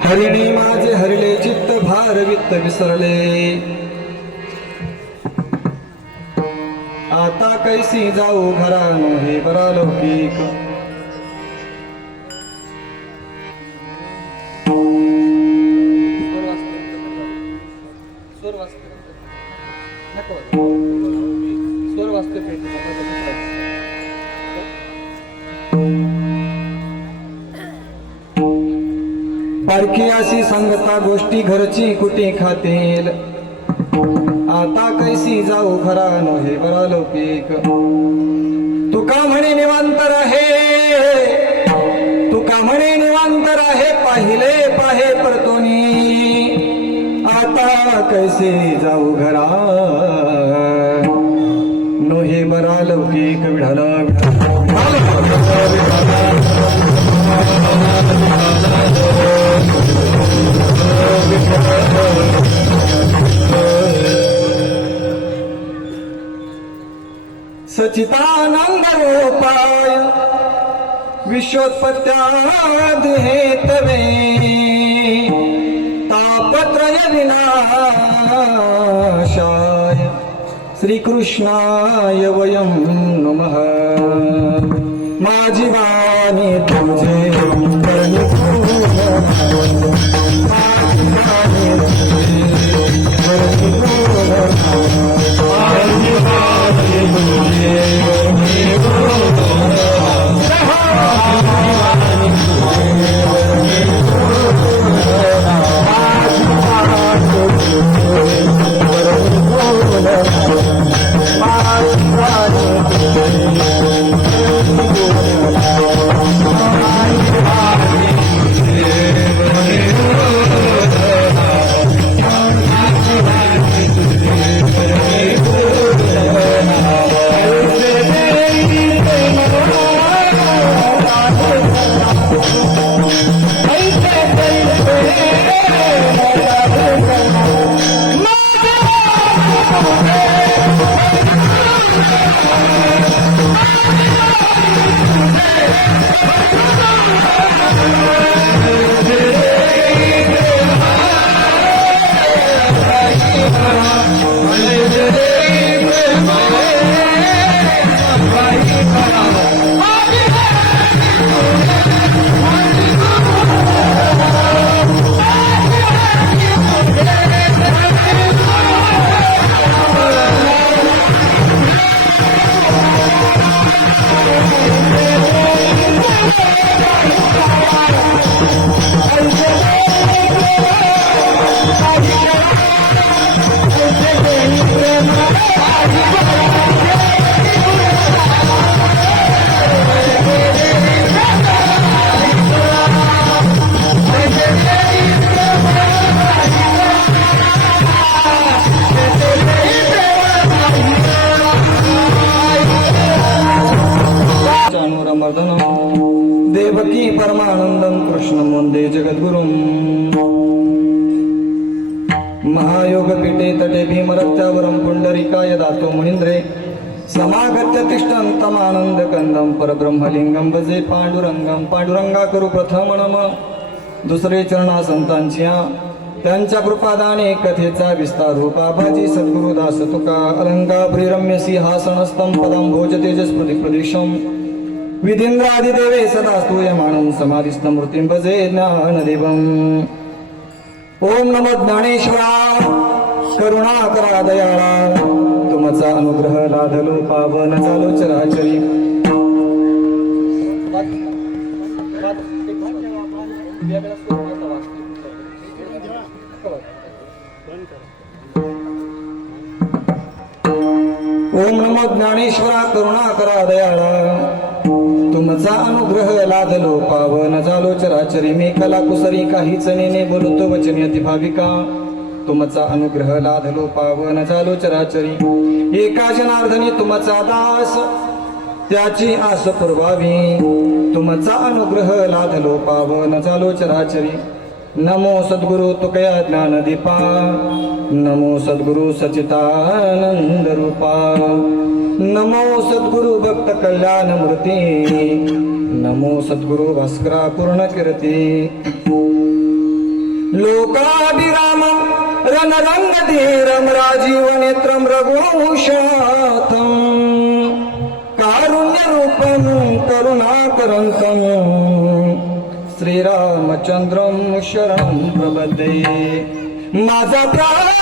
हरिणी माझे हरिले चित्त भार वित्त विसरले, आता कैसी जाऊ घरानो हे बरा लौकिक. पारखी अशी संगता गोष्टी घरची कुठे खातील, आता कैसी जाऊ घरानो हे बरा लौकिक. तुका म्हणे निवांत राहे, तुका म्हणे निवांत राहे, पाहिले पाहे परतोनी, आता कैसे जाऊ घरा नो हे बरा लौकिक. विढाला सचितानंद रूपाय विश्वोत्पत्त्याद हेतवे, तापत्रय विनाशाय श्रीकृष्णाय वयं नमः. माझी वाणी तुझे देवकी परमानंदं कृष्णं वंदे जगद्गुरुं. महायोगपीठे तटे भीमरत्यावरं पुंडरीकाय दातो मुनीन्द्रे, समागत्य तिष्ठन्तमानन्दकन्दं परब्रह्मलिंगं भजे पांडुरंगं. पांडुरंगा करू प्रथम नम, दुसरे चरणा संतांच्या त्यांच्या कृपादाने कथेचा विस्तार हो. बाबाजी सद्गुरुदास तुका अलंका प्रिरम्य सिंहासनस्थं पदं भोज तेजस्पति प्रदेशं, विधींद्रादिदेवे सदा स्तूयमानं समाधिस्थं मूर्तिं भजे ज्ञानदेवम्. ओम नमो ज्ञानेश्वरा करुणाकरा दयाळा, तुमचा अनुग्रह लाधलो पावन झालो चराचरी. ओम नमो ज्ञानेश्वरा करुणाकरा दयाळा, तुमचा अनुग्रह लादलो पावन झालो चराचरी. मी कला कुसरी काहीच नेने बोलतो वचने अति भाविका, तुमचा अनुग्रह लादलो पावन झालो चराचरी. एका जनार्दनी तुमचा दास त्याची आस पुरवावी, तुमचा अनुग्रह लादलो पावन झालो चराचरी. नमो सद्गुरु तुकया ज्ञानदीपा, नमो सद्गुरु सच्चिदानंद रूपा, नमो सद्गुरु भक्त कल्याण मूर्ती, नमो सद्गुरु भास्करा पूर्ण कीर्ती. लोकाभिरामं रणरंगधीरं राजीवनेत्रं रघुवंशाथं कारुण्यरूपं करुणाकरन्तं श्रीरामचंद्रं शरणं प्रपद्ये माझा प्राण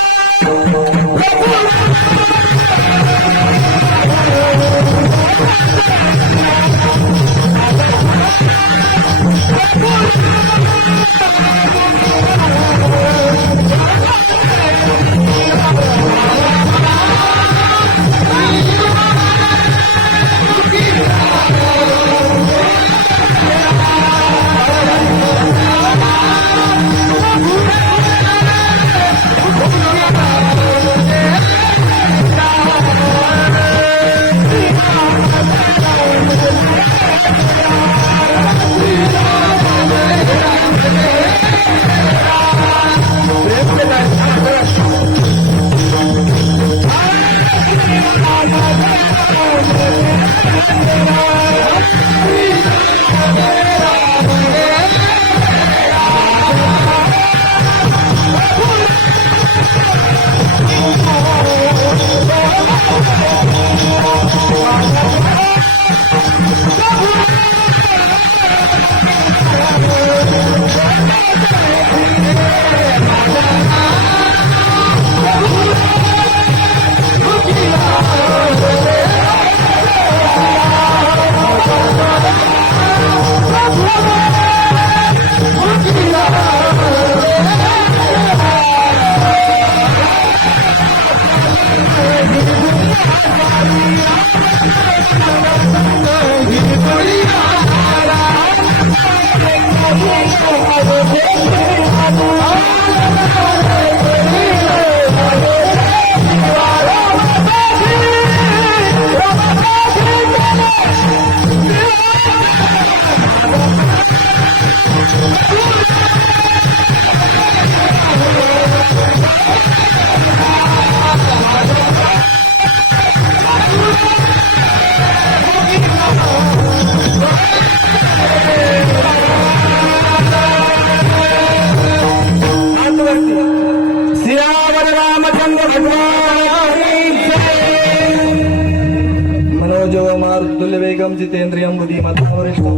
वेगम जितेंद्रियं बुद्धिमतां वरिष्ठं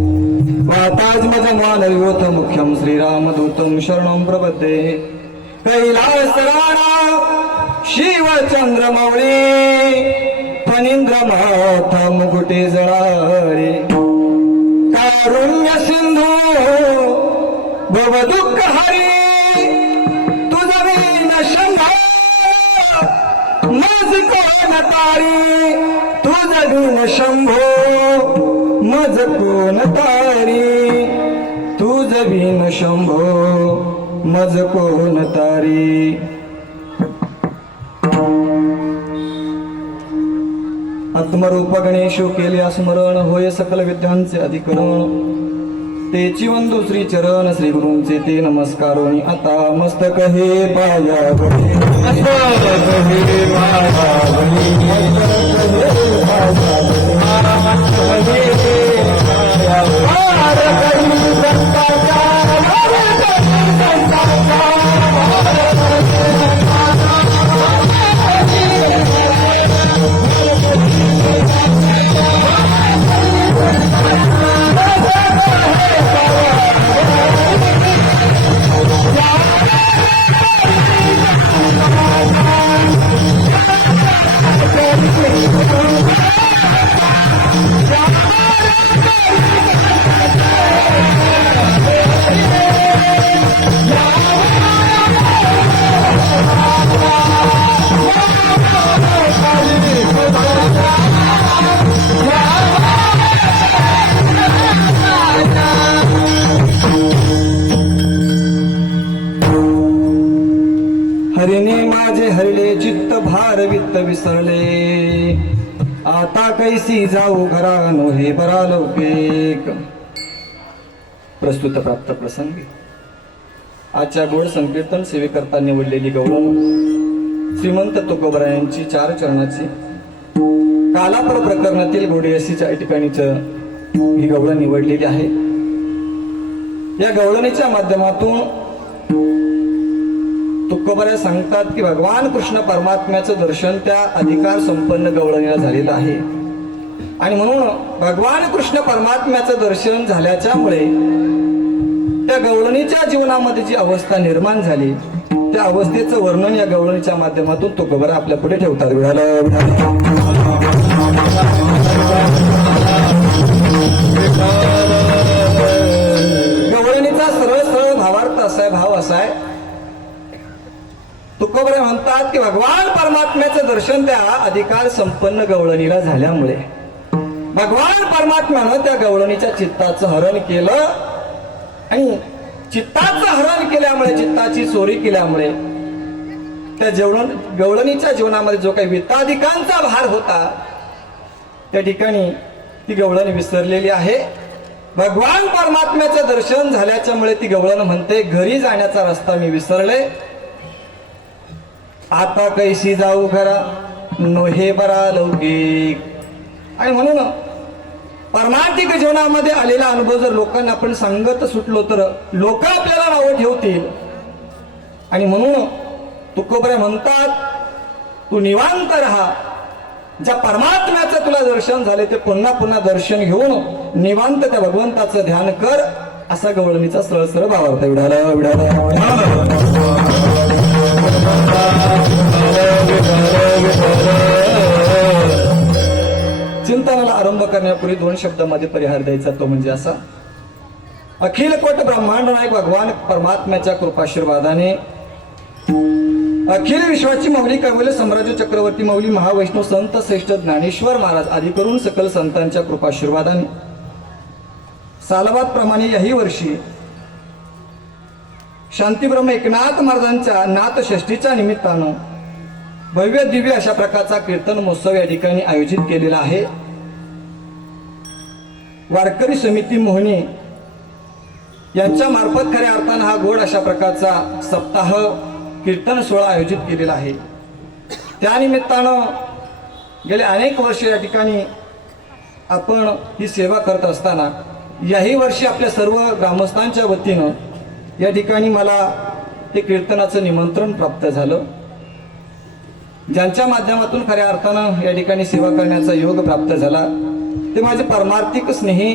वातात्मजमानयोथ मुख्यं श्रीरामदूतं शरणं प्रपद्ये कैलासराणा शिवचंद्रमौळी फणींद्रमाथ मुकुटे जळाळे कारुण्य सिंधू भवदुःखहरी तुझवीन शंभो मज कोण तारी तुझवीन शंभो मज कोण तारी तुझवीन शंभो मज कोण तारी. आत्मरूप गणेशो केले स्मरण होय सकल विद्यांचे अधिकरण तेची वंदू श्री चरण श्री गुरूंचे ते नमस्कारोनी आता मस्तक हे पायावरी हरिने माझे हरले चित्त भार वित्त विसरले आता कैसी जाऊ घरानो हे बरा लौकिक. प्रस्तुत प्राप्त प्रसंगी आजच्या गोड संकीर्तन सेवेकरता निवडलेली गवळण श्रीमंत तुकोबरायांची 4 चरणाची कालापर प्रकरणातील गोडेयसीच्या ठिकाणीच ही गवळण निवडलेली आहे. या गवळणीच्या माध्यमातून तुकोबऱ्या सांगतात की भगवान कृष्ण परमात्म्याचं दर्शन त्या अधिकार संपन्न गवळणीला झालेलं आहे आणि म्हणून भगवान कृष्ण परमात्म्याचं दर्शन झाल्याच्यामुळे त्या गवळणीच्या जीवनामध्ये जी अवस्था निर्माण झाली त्या अवस्थेचं वर्णन या गवळणीच्या माध्यमातून तुकोबरा आपल्या पुढे ठेवतात. गवळणीचा सरळ सरळ भावार्थ असा आहे, भाव असा आहे. तुकोबरे म्हणतात की भगवान परमात्म्याचं दर्शन त्या अधिकार संपन्न गवळणीला झाल्यामुळे भगवान परमात्म्यानं त्या गवळणीच्या चित्ताचं हरण केलं आणि चित्ताचं हरण केल्यामुळे, चित्ताची चोरी केल्यामुळे त्या गवळणीच्या जीवनामध्ये जो काही वित्ताधिकांचा भार होता त्या ठिकाणी ती गवळण विसरलेली आहे. भगवान परमात्म्याचं दर्शन झाल्याच्यामुळे ती गवळण म्हणते, घरी जाण्याचा रस्ता मी विसरले, आता कैसी जाऊ घरा नोहे बरा लौकिक. आणि म्हणून परमार्थिक जीवनामध्ये आलेला अनुभव जर लोकांना आपण सांगत सुटलो तर लोक आपल्याला नावं ठेवतील. आणि म्हणून तुकोबरे म्हणतात, तू निवांत राहा, ज्या परमात्म्याचं तुला दर्शन झाले ते पुन्हा पुन्हा दर्शन घेऊन निवांत त्या भगवंताचं ध्यान कर, असा गवळणीचा सरळ सरळ भावार्थ. चिंतनाला आरंभ करण्यापूर्वी 2 शब्दामध्ये परिहार द्यायचा, तो म्हणजे असा. अखिल कोट ब्रह्मांड नायक भगवान परमात्म्याच्या कृपाशीर्वादाने अखिल विश्वाची माऊली कैवल्य सम्राज्य चक्रवर्ती माऊली महावैष्णव संत श्रेष्ठ ज्ञानेश्वर महाराज आदी करून सकल संतांच्या कृपाशीर्वादाने सालाबाद प्रमाणे याही वर्षी शांतीब्रह्म एकनाथ महाराजांच्या नाथषष्ठीच्या निमित्तानं भव्य दिव्य अशा प्रकारचा कीर्तन महोत्सव या ठिकाणी आयोजित केलेला आहे. वारकरी समिती मोहनी यांच्या मार्फत खऱ्या अर्थानं हा गोड अशा प्रकारचा सप्ताह कीर्तन सोहळा आयोजित केलेला आहे. त्यानिमित्तानं गेले अनेक वर्ष या ठिकाणी आपण ही सेवा करत असताना याही वर्षी आपल्या सर्व ग्रामस्थांच्या वतीनं या ठिकाणी मला हे कीर्तनाचं निमंत्रण प्राप्त झालं. ज्यांच्या माध्यमातून खऱ्या अर्थानं या ठिकाणी सेवा करण्याचा योग प्राप्त झाला ते माझे परमार्थिक स्नेही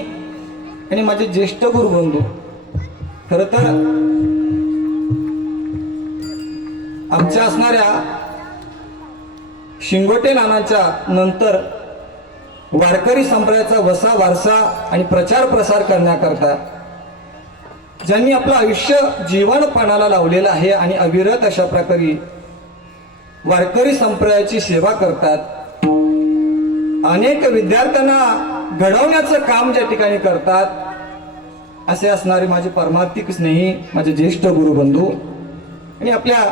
आणि माझे ज्येष्ठ गुरुबंधू. खर तर आमच्या असणाऱ्या शिंगोटे नानांच्या नंतर वारकरी संप्रदायाचा वसा वारसा आणि प्रचार प्रसार करण्याकरता ज्यांनी आपलं आयुष्य जीवनपणाला लावलेलं आहे आणि अविरत अशा प्रकारे वारकरी संप्रदायाची सेवा करतात, अनेक विद्यार्थ्यांना घडवण्याचं काम ज्या ठिकाणी करतात, असे असणारे माझे परमार्थिक स्नेही, माझे ज्येष्ठ गुरुबंधू आणि आपल्या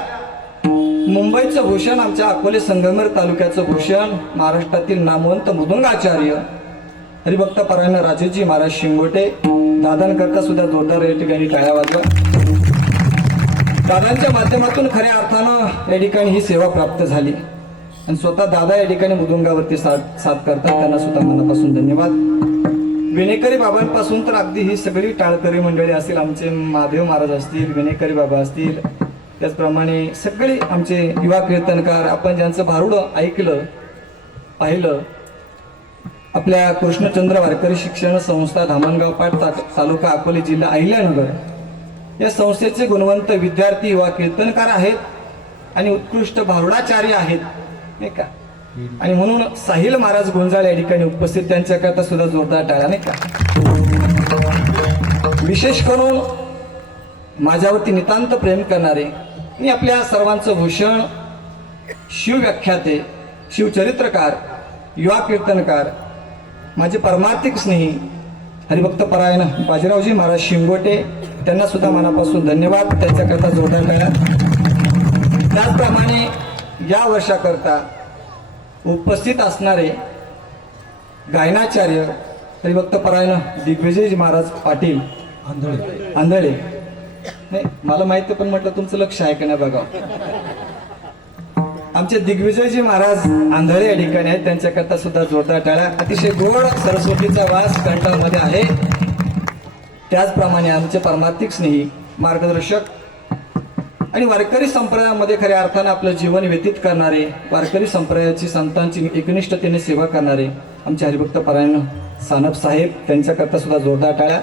मुंबईचं भूषण, आमच्या अकोले संगमेर तालुक्याचं भूषण, महाराष्ट्रातील नामवंत मृदुंगाचार्य हरिभक्त परायण राजेजी महाराज शिंगोटे दादांकरता सुद्धा जोरदार या ठिकाणी टाळ्या वाजवा. दादांच्या माध्यमातून खऱ्या अर्थानं या ठिकाणी ही सेवा प्राप्त झाली आणि स्वतः दादा या ठिकाणी मृदुंगावरती साथ करतात, त्यांना सुद्धा मनापासून धन्यवाद. विनेकरी बाबांपासून तर अगदी ही सगळी टाळकरी मंडळी असतील, आमचे महादेव महाराज असतील, विनेकरी बाबा असतील, त्याचप्रमाणे सगळे आमचे युवा कीर्तनकार, आपण ज्यांचं भारुडं ऐकलं पाहिलं, आपल्या कृष्णचंद्र वारकरी शिक्षण संस्था धामणगाव पाट तालुका अकोले जिल्हा अहिल्यानगर या संस्थेचे गुणवंत विद्यार्थी युवा कीर्तनकार आहेत आणि उत्कृष्ट भारुडाचार्य आहेत, नाही का. आणि म्हणून साहिल महाराज गुंजाळ या ठिकाणी उपस्थित, त्यांच्याकरता सुद्धा जोरदार टाळ्या, नाही का. विशेष करून माझ्यावरती नितांत प्रेम करणारे आणि आपल्या सर्वांचं भूषण, शिवव्याख्याते, शिवचरित्रकार, युवा कीर्तनकार, माझे परमार्थिक स्नेही हरिभक्त परायण बाजीरावजी महाराज शिंगोटे, त्यांना सुद्धा मनापासून धन्यवाद, त्यांच्याकरता जोरदार टाळ्या. त्याचप्रमाणे या वर्षाकरता उपस्थित असणारे गायनाचार्य हरिभक्त परायण दिग्विजयजी महाराज पाटील आंधळे, नाही मला माहिती पण म्हटलं तुमचं लक्ष आहे का नाही बघा. आमचे दिग्विजयजी महाराज आंधळे या ठिकाणी आहेत, त्यांच्याकरता सुद्धा जोरदार टाळ्या. अतिशय गोड सरस्वतीचा वास कंठामध्ये आहे. त्याचप्रमाणे आमचे परमार्थिक स्नेही, मार्गदर्शक आणि वारकरी संप्रदायामध्ये खऱ्या अर्थानं आपलं जीवन व्यतीत करणारे, वारकरी संप्रदायाची संतांची एकनिष्ठतेने सेवा करणारे आमचे हरिभक्त परायण सानप साहेब, त्यांच्याकरता सुद्धा जोरदार टाळ्या.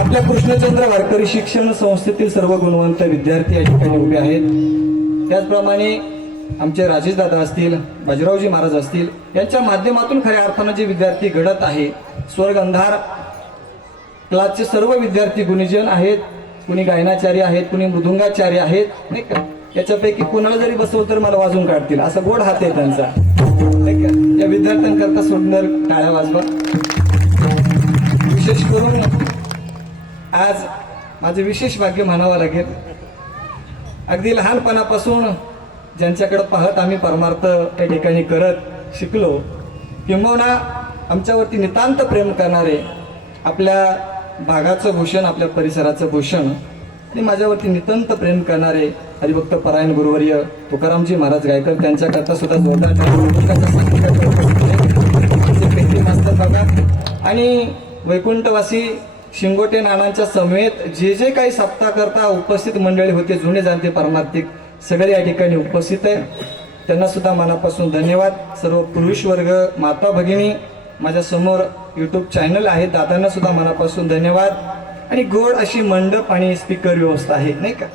आपल्या कृष्णचंद्र वारकरी शिक्षण संस्थेतील सर्व गुणवंत विद्यार्थी या ठिकाणी उभे आहेत. त्याचप्रमाणे आमचे राजेशदादा असतील, बाजीरावजी महाराज असतील, यांच्या माध्यमातून खऱ्या अर्थानं जे विद्यार्थी घडत आहे, स्वर्ग अंधार क्लासचे सर्व विद्यार्थी गुणीजन आहेत. कुणी गायनाचार्य आहेत, कुणी मृदुंगाचार्य आहेत, नाही का. याच्यापैकी कुणाला जरी बसवलं तर मला वाजून काढतील, असा गोड हात आहे त्यांचा, नाही का. या विद्यार्थ्यांकरता सुंदर टाळ्या वाजवा. विशेष करून आज माझं विशेष भाग्य म्हणावं लागेल. अगदी लहानपणापासून ज्यांच्याकडे पाहत आम्ही परमार्थ त्या ठिकाणी करत शिकलो, किंबहुना आमच्यावरती नितांत प्रेम करणारे, आपल्या भागाचं भूषण, आपल्या परिसराचं भूषण आणि माझ्यावरती नितांत प्रेम करणारे हरिभक्त परायण गुरुवर्य तुकारामजी महाराज गायकर, त्यांच्याकरता सुद्धा जोरदार बघा. आणि वैकुंठवासी शिंगोटे नानांच्या समेत जे जे काही सप्ताह करता उपस्थित मंडळी होते, जुने जाणते परमार्थिक सगळे या ठिकाणी उपस्थित आहे. त्यांना सुद्धा मनापासून धन्यवाद. सर्व पुरुष वर्ग, माता भगिनी, माझ्या समोर यूट्यूब चॅनल आहे, दादांना सुद्धा मनापासून धन्यवाद. आणि गोड अशी मंडप आणि स्पीकर व्यवस्था आहे, नाही का.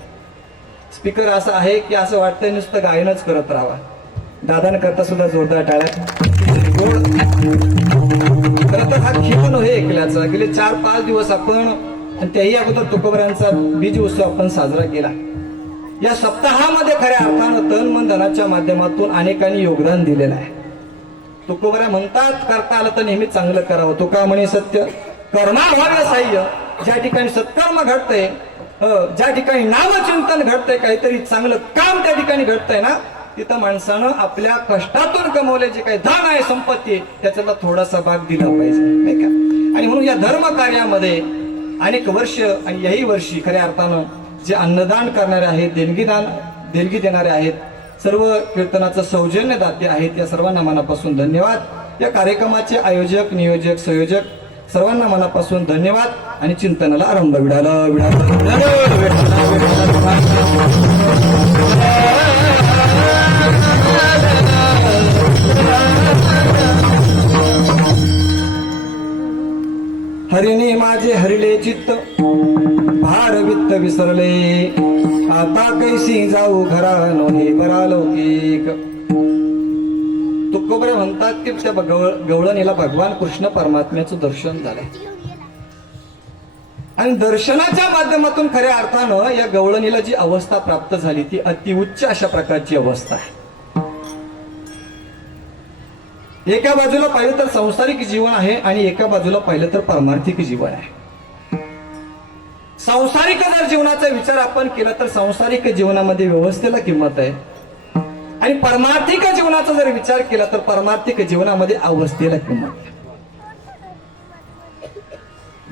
स्पीकर असं आहे की असं वाटतंय नुसतं गायनच करत राहावा. दादांकरता सुद्धा जोरदार टाळ्या. खरं तर हा खेळ हे ऐकल्याचा गेले 4-5 दिवस आपण, आणि त्याही अगोदर तुकोबरांचा बीज उत्सव आपण साजरा केला. या सप्ताहामध्ये खऱ्या अर्थानं तन मन धनाच्या माध्यमातून अनेकांनी योगदान दिलेलं आहे. तुकोबरा म्हणतात, करता आलं तर नेहमी चांगलं करावं. तुका म्हणे सत्य कर्मा व्हावे साह्य. ज्या ठिकाणी सत्कर्म घडतंय, ज्या ठिकाणी नामचिंतन घडतंय, काहीतरी चांगलं काम त्या ठिकाणी घडतंय ना, तिथं माणसानं आपल्या कष्टातून कमवले जे काही धन आहे, संपत्ती, त्याच्याला थोडासा भाग दिला पाहिजे, नाही का. आणि म्हणून या धर्म कार्यामध्ये अनेक वर्ष आणि याही वर्षी खऱ्या अर्थानं जे अन्नदान करणारे आहेत, देणगी देणारे आहेत, सर्व कीर्तनाचं सौजन्य दाते आहेत, या सर्वांना मनापासून धन्यवाद. या कार्यक्रमाचे आयोजक, नियोजक, संयोजक सर्वांना मनापासून धन्यवाद. आणि चिंतनाला आरंभ. हरिने माझे हरिले चित्त, भार वित्त विसरले, आता कैसी जाऊ घरा नोहे परालौकिक. तुकोबरे म्हणतात की त्या गवळणीला भगवान कृष्ण परमात्म्याचं दर्शन झालंय, आणि दर्शनाच्या माध्यमातून खऱ्या अर्थानं या गवळणीला जी अवस्था प्राप्त झाली ती अतिउच्च अशा प्रकारची अवस्था आहे. एका बाजूला पाहिलं तर सांसारिक जीवन आहे आणि एका बाजूला पाहिलं तर परमार्थिक जीवन आहे. सांसारिक जर जीवनाचा विचार आपण केला तर सांसारिक जीवनामध्ये व्यवस्थेला किंमत आहे, आणि परमार्थिक जीवनाचा जर विचार केला तर परमार्थिक जीवनामध्ये अवस्थेला किंमत आहे.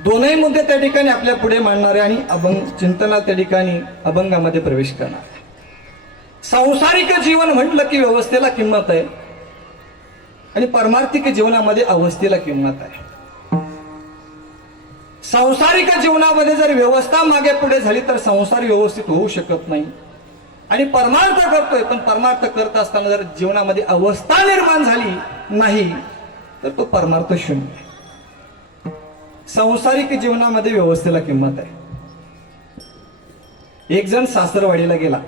दोनही मुद्दे त्या ठिकाणी आपल्या पुढे मांडणारे आणि अभंग चिंतना त्या ठिकाणी अभंगामध्ये प्रवेश करणार. सांसारिक जीवन म्हटलं की व्यवस्थेला किंमत आहे, आणि परमार्थिक जीवनामध्ये अवस्थेला किंमत आहे. सांसारिक जीवनामध्ये जर व्यवस्था मागे पुढे झाली तर संसार व्यवस्थित होऊ शकत नाही. आणि परमार्थ करतोय, पण परमार्थ करत असताना जर जीवनामध्ये अवस्था निर्माण झाली नाही तर तो परमार्थ शून्य. सांसारिक जीवनामध्ये व्यवस्थेला किंमत आहे. एक जण सासरवाडीला गेला,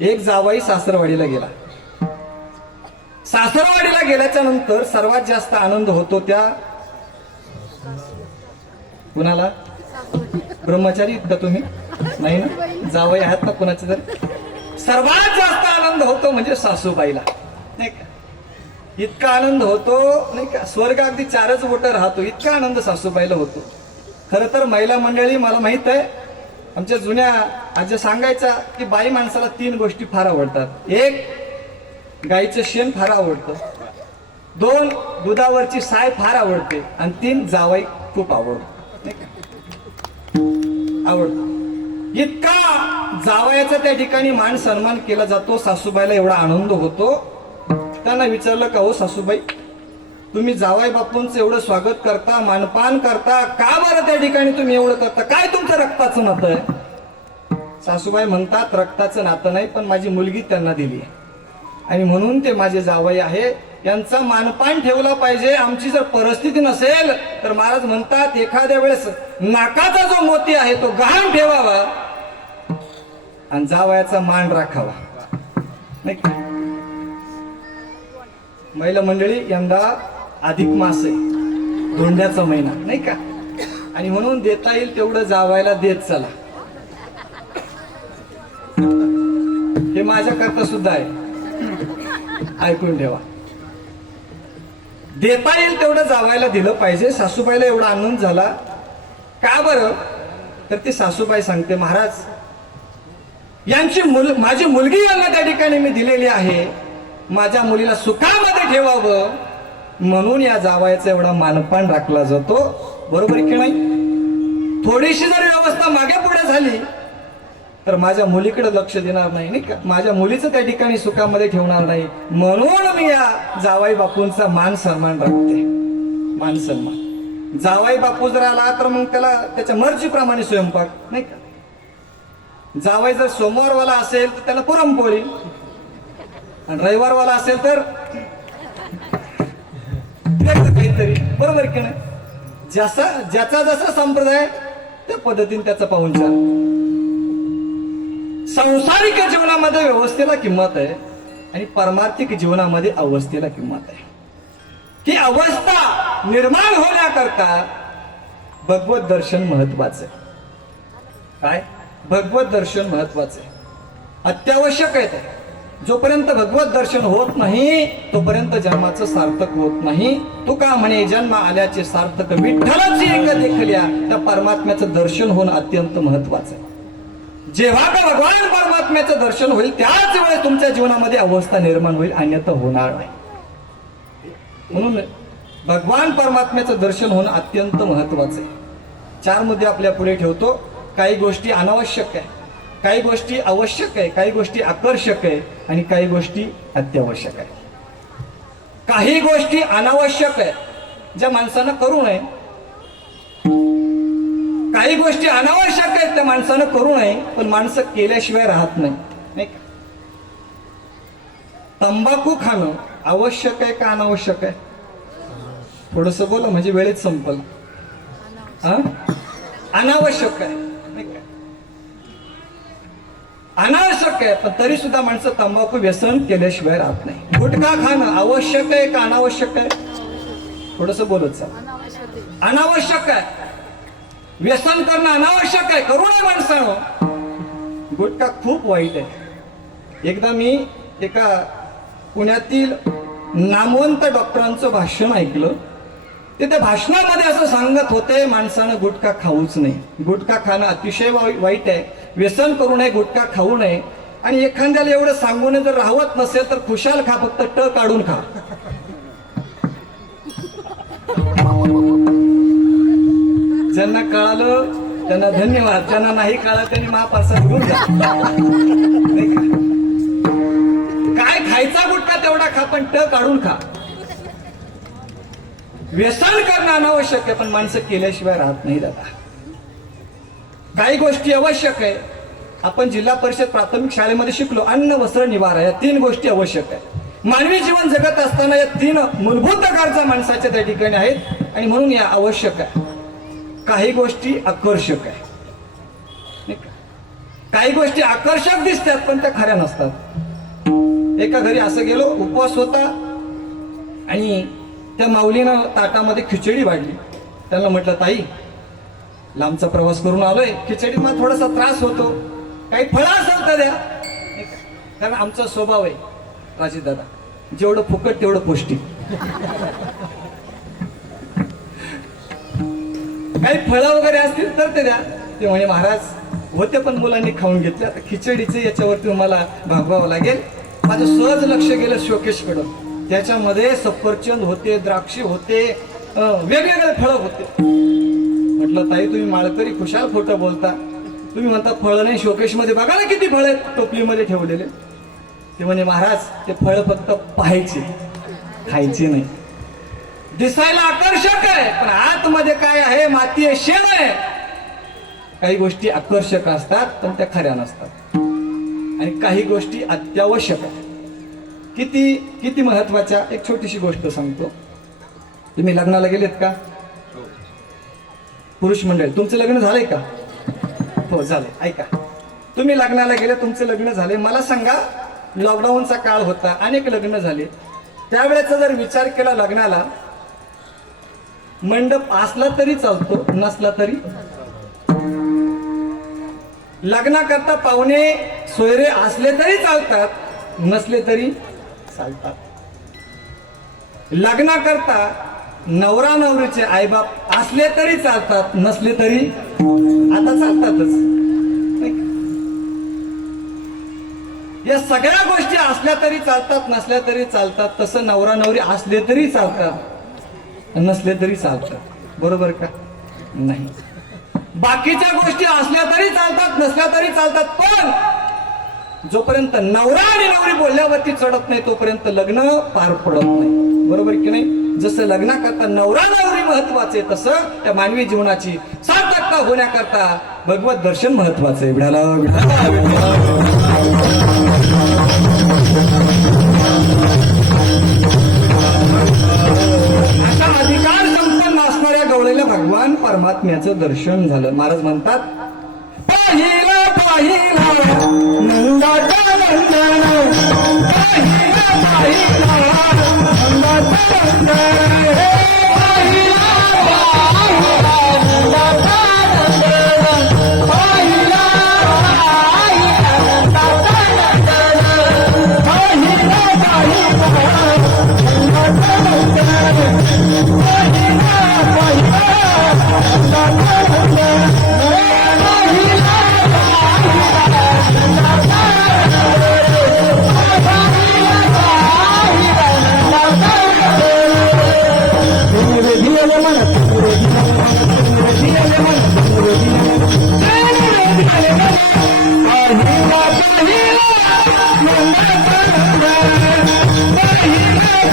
एक जावाई सासरवाडीला गेला. सासरवाडीला गेल्याच्या नंतर सर्वात जास्त आनंद होतो त्या कुणाला? ब्रह्मचारी का तुम्ही? नाही ना, जावई आहात ना कुणाचे? तर सर्वात जास्त आनंद होतो म्हणजे सासूबाईला, नाही का. इतका आनंद होतो, नाही का, स्वर्ग अगदी 4च बोटं राहतो, इतका आनंद सासूबाईला होतो. खरं तर महिला मंडळी, मला माहित आहे, आमच्या जुन्या आजी सांगायच्या की बाई माणसाला 3 गोष्टी फार आवडतात. 1 गाईचं शेण फार आवडतं, 2 दुधावरची साय फार आवडते, आणि 3 जावई खूप आवडतो, आवडतो. इतका जावयाचा त्या ठिकाणी मान सन्मान केला जातो. सासूबाईला एवढा आनंद होतो. त्यांना विचारलं का, हो सासूबाई, तुम्ही जावाई बापूंचं एवढं स्वागत करता, मानपान करता, का बरं त्या ठिकाणी तुम्ही एवढं करता? काय तुमचं रक्ताचं रक्ताचं नातं आहे. सासूबाई म्हणतात रक्ताचं नातं नाही, पण माझी मुलगी त्यांना दिली आणि म्हणून ते माझे जावई आहे. यांचा मानपान ठेवला पाहिजे. आमची जर परिस्थिती नसेल तर महाराज म्हणतात एखाद्या वेळेस नाकाचा जो मोती आहे तो गहाण ठेवावा आणि जावयाचा मान राखावा, नाही का? महिला मंडळी, यंदा अधिक मास आहे, धोंड्याचा महिना, नाही का? आणि म्हणून देता येईल तेवढं जावायला देत चला. हे माझ्याकरता सुद्धा आहे, ऐकून ठेवा. देता येईल तेवढं जावायला दिलं पाहिजे. सासूबाईला एवढा आनंद झाला. का बरं? तर ती सासूबाई सांगते, महाराज यांची माझी मुलगी यांना त्या ठिकाणी मी दिलेली आहे, माझ्या मुलीला सुखामध्ये ठेवावं म्हणून या जावयाचा एवढा मानपान राखला जातो. बरोबर की नाही? थोडीशी जर व्यवस्था मागे पुढे झाली तर माझ्या मुलीकडे लक्ष देणार नाही, नाही का? माझ्या मुलीचं त्या ठिकाणी सुखामध्ये ठेवणार नाही. म्हणून मी या जावाई बापूंचा मान सन्मान राखते. मान सन्मान. जावाई बापू जर आला तर मग त्याला त्याच्या मर्जीप्रमाणे स्वयंपाक, नाही का? जावाई जर सोमवारवाला असेल तर त्याला पुरणपोळी, आणि रविवारवाला असेल तर काहीतरी. बरोबर की नाही? ज्याचा जसा संप्रदाय त्या पद्धतीने त्याचा पाहुणचार. सांसारिक जीवनामध्ये व्यवस्थेला किंमत आहे आणि परमार्थिक जीवनामध्ये अवस्थेला किंमत आहे. ती अवस्था निर्माण होण्याकरता भगवत दर्शन महत्वाचं आहे. काय? भगवत दर्शन महत्वाचं आहे, अत्यावश्यक आहे ते. जोपर्यंत भगवत दर्शन होत नाही तोपर्यंत जन्माचं सार्थक होत नाही. तुका म्हणे जन्म आल्याचे सार्थक विठ्ठलाची एक देखल्या. त्या परमात्म्याचं दर्शन होणं अत्यंत महत्वाचं आहे. जेव्हा का भगवान परमात्म्याचं दर्शन होईल त्याच वेळेस तुमच्या जीवनामध्ये अवस्था निर्माण होईल, अन्यथा होणार नाही. म्हणून भगवान परमात्म्याचं दर्शन होणं अत्यंत महत्वाचं आहे. 4 मुद्दे आपल्या पुढे ठेवतो. काही गोष्टी अनावश्यक आहे, काही गोष्टी आवश्यक आहे, काही गोष्टी आकर्षक आहे आणि काही गोष्टी अत्यावश्यक आहे. काही गोष्टी अनावश्यक आहे ज्या माणसानं करू नये, काही गोष्टी अनावश्यक आहेत त्या माणसानं करू नये, पण माणसं केल्याशिवाय राहत नाही, नाही का? तंबाखू खाणं आवश्यक आहे का अनावश्यक आहे? थोडस बोला म्हणजे वेळेत संपल. अनावश्यक आहे, नाही का? अनावश्यक आहे, पण तरी सुद्धा माणसं तंबाखू व्यसन केल्याशिवाय राहत नाही. गुटखा खाणं आवश्यक आहे का अनावश्यक आहे? थोडस बोलत जा. अनावश्यक आहे. व्यसन करणं अनावश्यक आहे, करू नये माणसानं. गुटखा खूप वाईट आहे. एकदा मी एका पुण्यातील नामवंत डॉक्टरांचं भाषण ऐकलं. ते त्या भाषणामध्ये असं सांगत होते माणसानं गुटखा खाऊच नाही. गुटखा खाणं अतिशय वाईट आहे. व्यसन करू नये, गुटखा खाऊ नये. आणि एखाद्याला एवढं सांगून जर राहवत नसेल तर खुशाल खा, फक्त ट काढून खा. ज्यांना कळालं त्यांना धन्यवाद, ज्यांना नाही कळालं त्यांनी महाप्रसाद घेऊन जा. काय खायचा गुटखा तेवढा खा, पण ट काढून खा. व्यसन करणं अनावश्यक आहे, पण माणसं केल्याशिवाय राहत नाही दादा. काही गोष्टी आवश्यक आहे. आपण जिल्हा परिषद प्राथमिक शाळेमध्ये शिकलो, अन्न वस्त्र निवारा या 3 गोष्टी आवश्यक आहे. मानवी जीवन जगत असताना या 3 मूलभूत गरजा माणसाच्या त्या ठिकाणी आहेत आणि म्हणून या आवश्यक आहे. काही गोष्टी आकर्षक आहे, काही गोष्टी आकर्षक दिसतात पण त्या खऱ्या नसतात. एका घरी असं गेलो, उपवास होता आणि त्या माऊलीनं ताटामध्ये खिचडी वाढली. त्यांना म्हटलं, ताई लांबचा प्रवास करून आलोय, खिचडीत मला थोडासा त्रास होतो, काही फळं असेल तर द्या. कारण आमचा स्वभाव आहे राजीव दादा, जेवढं फुकट तेवढं पौष्टिक. काही फळं वगैरे असतील तर ते द्या. ते म्हणे महाराज होते पण मुलांनी खाऊन घेतले, आता खिचडीचे याच्यावरती मला भागवावं लागेल. माझं सहज लक्ष गेलं शोकेशकडं. त्याच्यामध्ये सफरचंद होते, द्राक्षे होते, वेगवेगळे फळं होते. म्हटलं ताई तुम्ही माळकरी खुशाल खोटं बोलता. तुम्ही म्हणता फळं नाही, शोकेशमध्ये बघा ना किती फळं आहेत टोपलीमध्ये ठेवलेले. ते म्हणे महाराज ते फळं फक्त पाहायचे, खायचे नाही. दिसायला आकर्षक आहे पण आतमध्ये काय आहे? माती आहे, शेण आहे. काही गोष्टी आकर्षक असतात पण त्या खऱ्या नसतात आणि काही गोष्टी अत्यावश्यक आहेत. किती किती महत्वाच्या. एक छोटीशी गोष्ट सांगतो. तुम्ही लग्नाला गेलेत का? पुरुष मंडळी तुमचं लग्न झालंय का? हो झालंय. ऐका, तुम्ही लग्नाला गेले, तुमचं लग्न झाले. मला सांगा, लॉकडाऊनचा काळ होता, अनेक लग्न झाले. त्यावेळेचा जर विचार केला, लग्नाला मंडप असला तरी चालतो, नसला तरी. लग्नाकरता पाहुणे सोयरे असले तरी चालतात, नसले तरी चालतात. लग्नाकरता नवरा नवरीचे आईबाप असले तरी चालतात, नसले तरी आता चालतातच. या सगळ्या गोष्टी असल्या तरी चालतात, नसल्या तरी चालतात. तसं नवरा नवरी असले तरी चालतात, नसले तरी चालतात. बरोबर का? नाही. बाकीच्या गोष्टी असल्या तरी चालतात, नसल्या तरी चालतात. पण जोपर्यंत नवरा आणि नवरी बोलल्यावरती चढत नाही तोपर्यंत लग्न पार पडत नाही. बरोबर की नाही? जसं लग्नाकरता नवरा नवरी महत्वाचे, तसं त्या मानवी जीवनाची सार्थकता होण्याकरता भगवत दर्शन महत्वाचं आहे. विठाला अशा अधिकार संपन्न असणाऱ्या गवळीला भगवान परमात्म्याचं दर्शन झालं. महाराज म्हणतात, पाहिला पाहिला नंदाचा नंदन, पाहिला पाहिला नंदाचा नंदन, पाहिला पाहिला नंदाचा नंदन, पाहिला पाहिला नंदाचा नंदन, पाहिला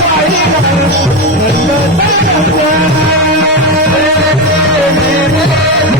पाहिला नंदाचा नंदन,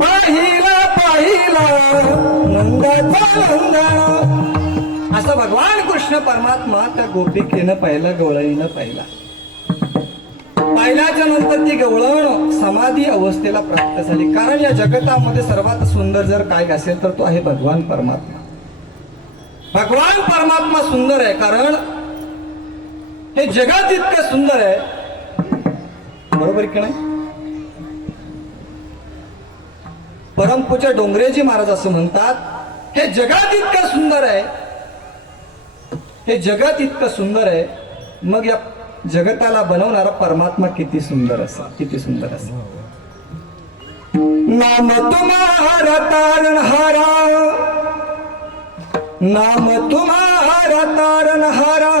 पाहिला पाहिला नंदाचा नंदन. असं भगवान कृष्ण परमात्मा त्या गोपिकेनं पाहिलं, गवळणीनं पाहिला. पाहिल्याच्या नंतर ती गवळण समाधी अवस्थेला प्राप्त झाली. कारण या जगतामध्ये सर्वात सुंदर जर काय असेल तर तो आहे भगवान परमात्मा. भगवान परमात्मा सुंदर आहे कारण हे जगात इतकं सुंदर आहे. बरोबर की नाही? परमपूज्य डोंगरेजी महाराज असं म्हणतात, हे जगात इतकं सुंदर आहे, हे जगत इतकं सुंदर आहे, मग या जगताला बनवणारा परमात्मा किती सुंदर असेल, किती सुंदर असेल. नाम तुम्हारा तारणहारा, नाम तुम्हारा तारणहारा,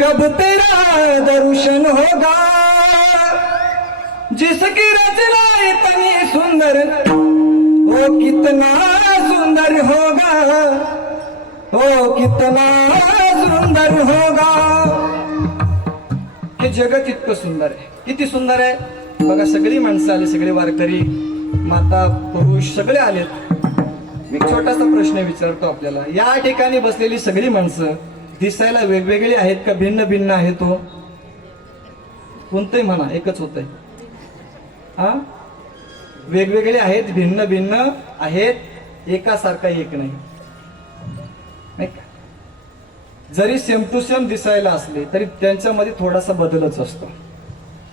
कब तेरा दर्शन होगा, जिसकी रचना इतनी सुंदर, वो कितना सुंदर होगा, वो कितना सुंदर होगा. हे जगत इतकं सुंदर आहे. किती सुंदर आहे बघा. सगळी माणसं आली, सगळे वारकरी, माता पुरुष सगळे आलेत. मी छोटासा प्रश्न विचारतो आपल्याला. या ठिकाणी बसलेली सगळी माणसं दिसायला वेगवेगळी आहेत का भिन्न भिन्न आहेत? हो, कोणतंही म्हणा, एकच होतंय. हा, वेगवेगळे आहेत, भिन्न भिन्न आहेत, एकासारखा एक नाही. जरी सेम टू सेम दिसायला असले तरी त्यांच्यामध्ये थोडासा बदलच असतो.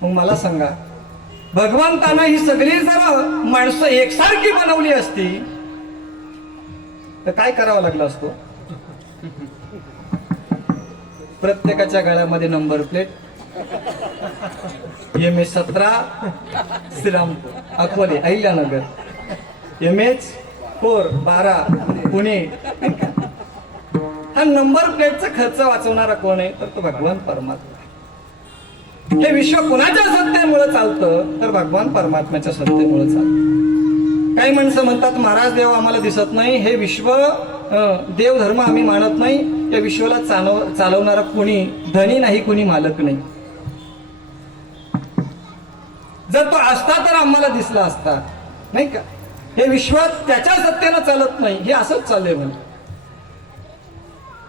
मग मला सांगा, भगवंतानं ही सगळी जर माणसं एकसारखी बनवली असती तर काय करावं लागलं असतो? प्रत्येकाच्या गळ्यामध्ये number plate, MS17 Shrirampur Akole Ahilyanagar MH4 12 Pune. हा नंबर प्लेटचा खर्च वाचवणारा कोण आहे तर तो भगवान परमात्मा. हे विश्व कुणाच्या सत्तेमुळे चालतं तर भगवान परमात्म्याच्या सत्तेमुळे चालतं. काही माणसं म्हणतात महाराज देव आम्हाला दिसत नाही, हे विश्व देव धर्म आम्ही मानत नाही, त्या विश्वाला चालवणारा कुणी धनी नाही, कुणी मालक नाही. जर तो असता तर आम्हाला दिसला असता नाही का. हे विश्व त्याच्या सत्तेनं चालत नाही, हे असंच चाललंय म्हणे.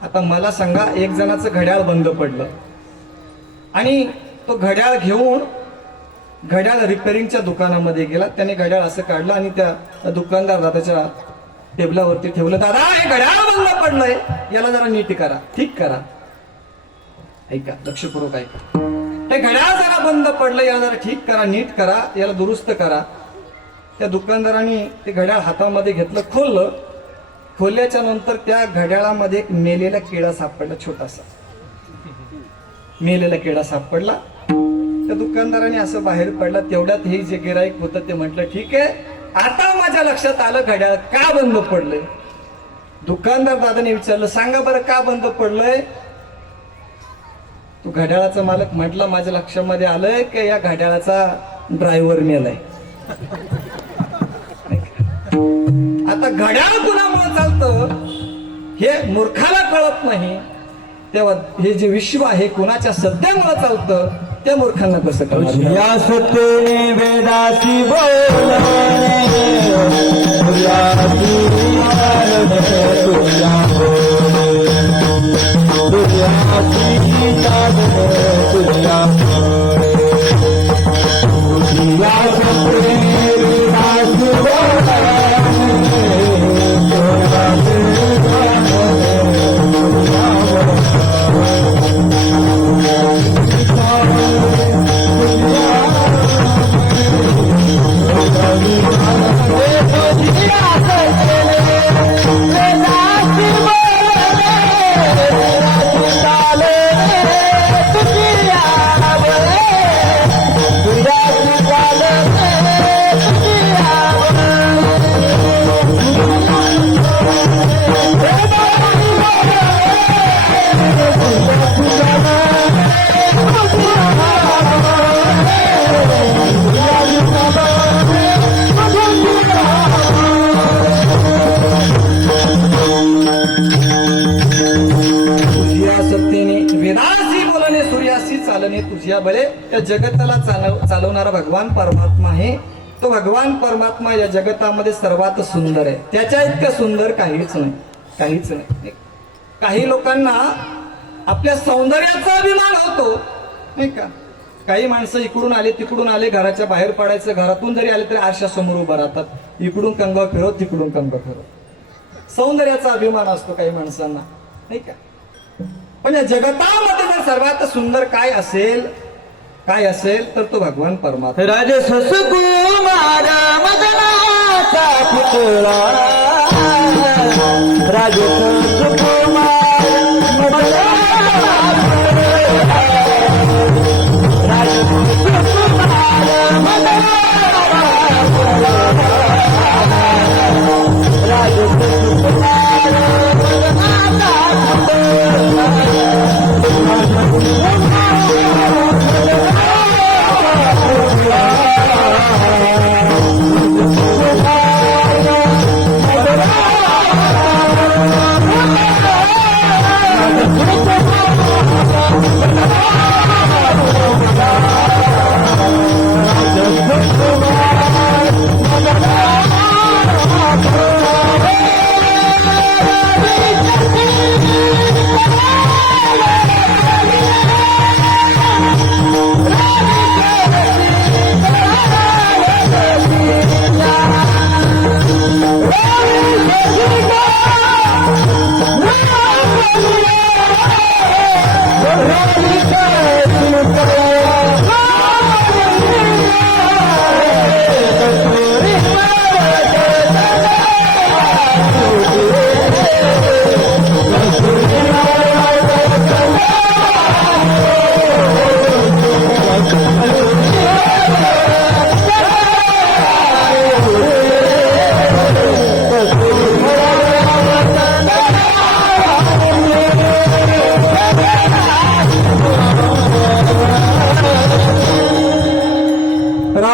आता मला सांगा, एक जणाचं घड्याळ बंद पडलं आणि तो घड्याळ घेऊन घड्याळ रिपेअरिंगच्या दुकानामध्ये गेला. त्याने घड्याळ असं काढलं आणि त्या दुकानदार दादाच्या टेबलावरती ठेवलं. दादा, हे घड्याळ बंद पडलंय, याला जरा नीट करा, ठीक करा. ऐका, लक्षपूर्वक ऐका. हे घड्याळ जरा बंद पडलं, याला जरा ठीक करा, नीट करा, याला दुरुस्त करा. त्या दुकानदाराने ते घड्याळ हातामध्ये घेतलं, खोललं. खोलल्याच्या नंतर त्या घड्याळामध्ये एक मेलेला किडा सापडला, छोटासा मेलेला किडा सापडला. त्या दुकानदाराने असं बाहेर पडला. तेवढ्यात हे जे गिराईक होतं ते म्हटलं, ठीक आहे, आता माझ्या लक्षात आलं घड्याळ का बंद पडलंय. दुकानदार दादाने विचारलं, सांगा बरं का बंद पडलंय. तो घड्याळाचा मालक म्हटला, माझ्या लक्षामध्ये आलंय की या घड्याळाचा ड्रायव्हर मेलाय. आता घड्याळ कुणामुळे चालतं हे मूर्खाला कळत नाही, तेव्हा हे जे विश्व आहे कुणाच्या सत्तेमुळे चालतं त्या मूर्खांना कसं कळतं. या सत्तेने वेदासी बोलणे, तुझ्यासी मारणे, तुझ्यासी साधने, तुझ्या या सत्तेने वेदासी बोलणे, तुझ्या बळे त्या जगताला चालवणारा भगवान परमात्मा आहे. तो भगवान परमात्मा या जगतामध्ये सर्वात सुंदर आहे. त्याच्या इतकं सुंदर काहीच नाही, काहीच नाही. काही लोकांना आपल्या सौंदर्याचा अभिमान होतो नाही का. काही माणसं इकडून आले तिकडून आले, घराच्या बाहेर पडायचं, घरातून जरी आले तरी आरशासमोर उभं राहतात, इकडून कंगवा फिरव तिकडून कंगवा फिरव. सौंदर्याचा अभिमान असतो काही माणसांना नाही का. पण या जगतामध्ये जर सर्वात सुंदर काय असेल तर तो भगवान परमात्मा. राजस सुकुमार मदनाचा पुतळा, राजस सुकुमार मदनाचा पुतळा, राजस सुकुमार मदनाचा पुतळा, राजस सुकुमार मदनाचा पुतळा.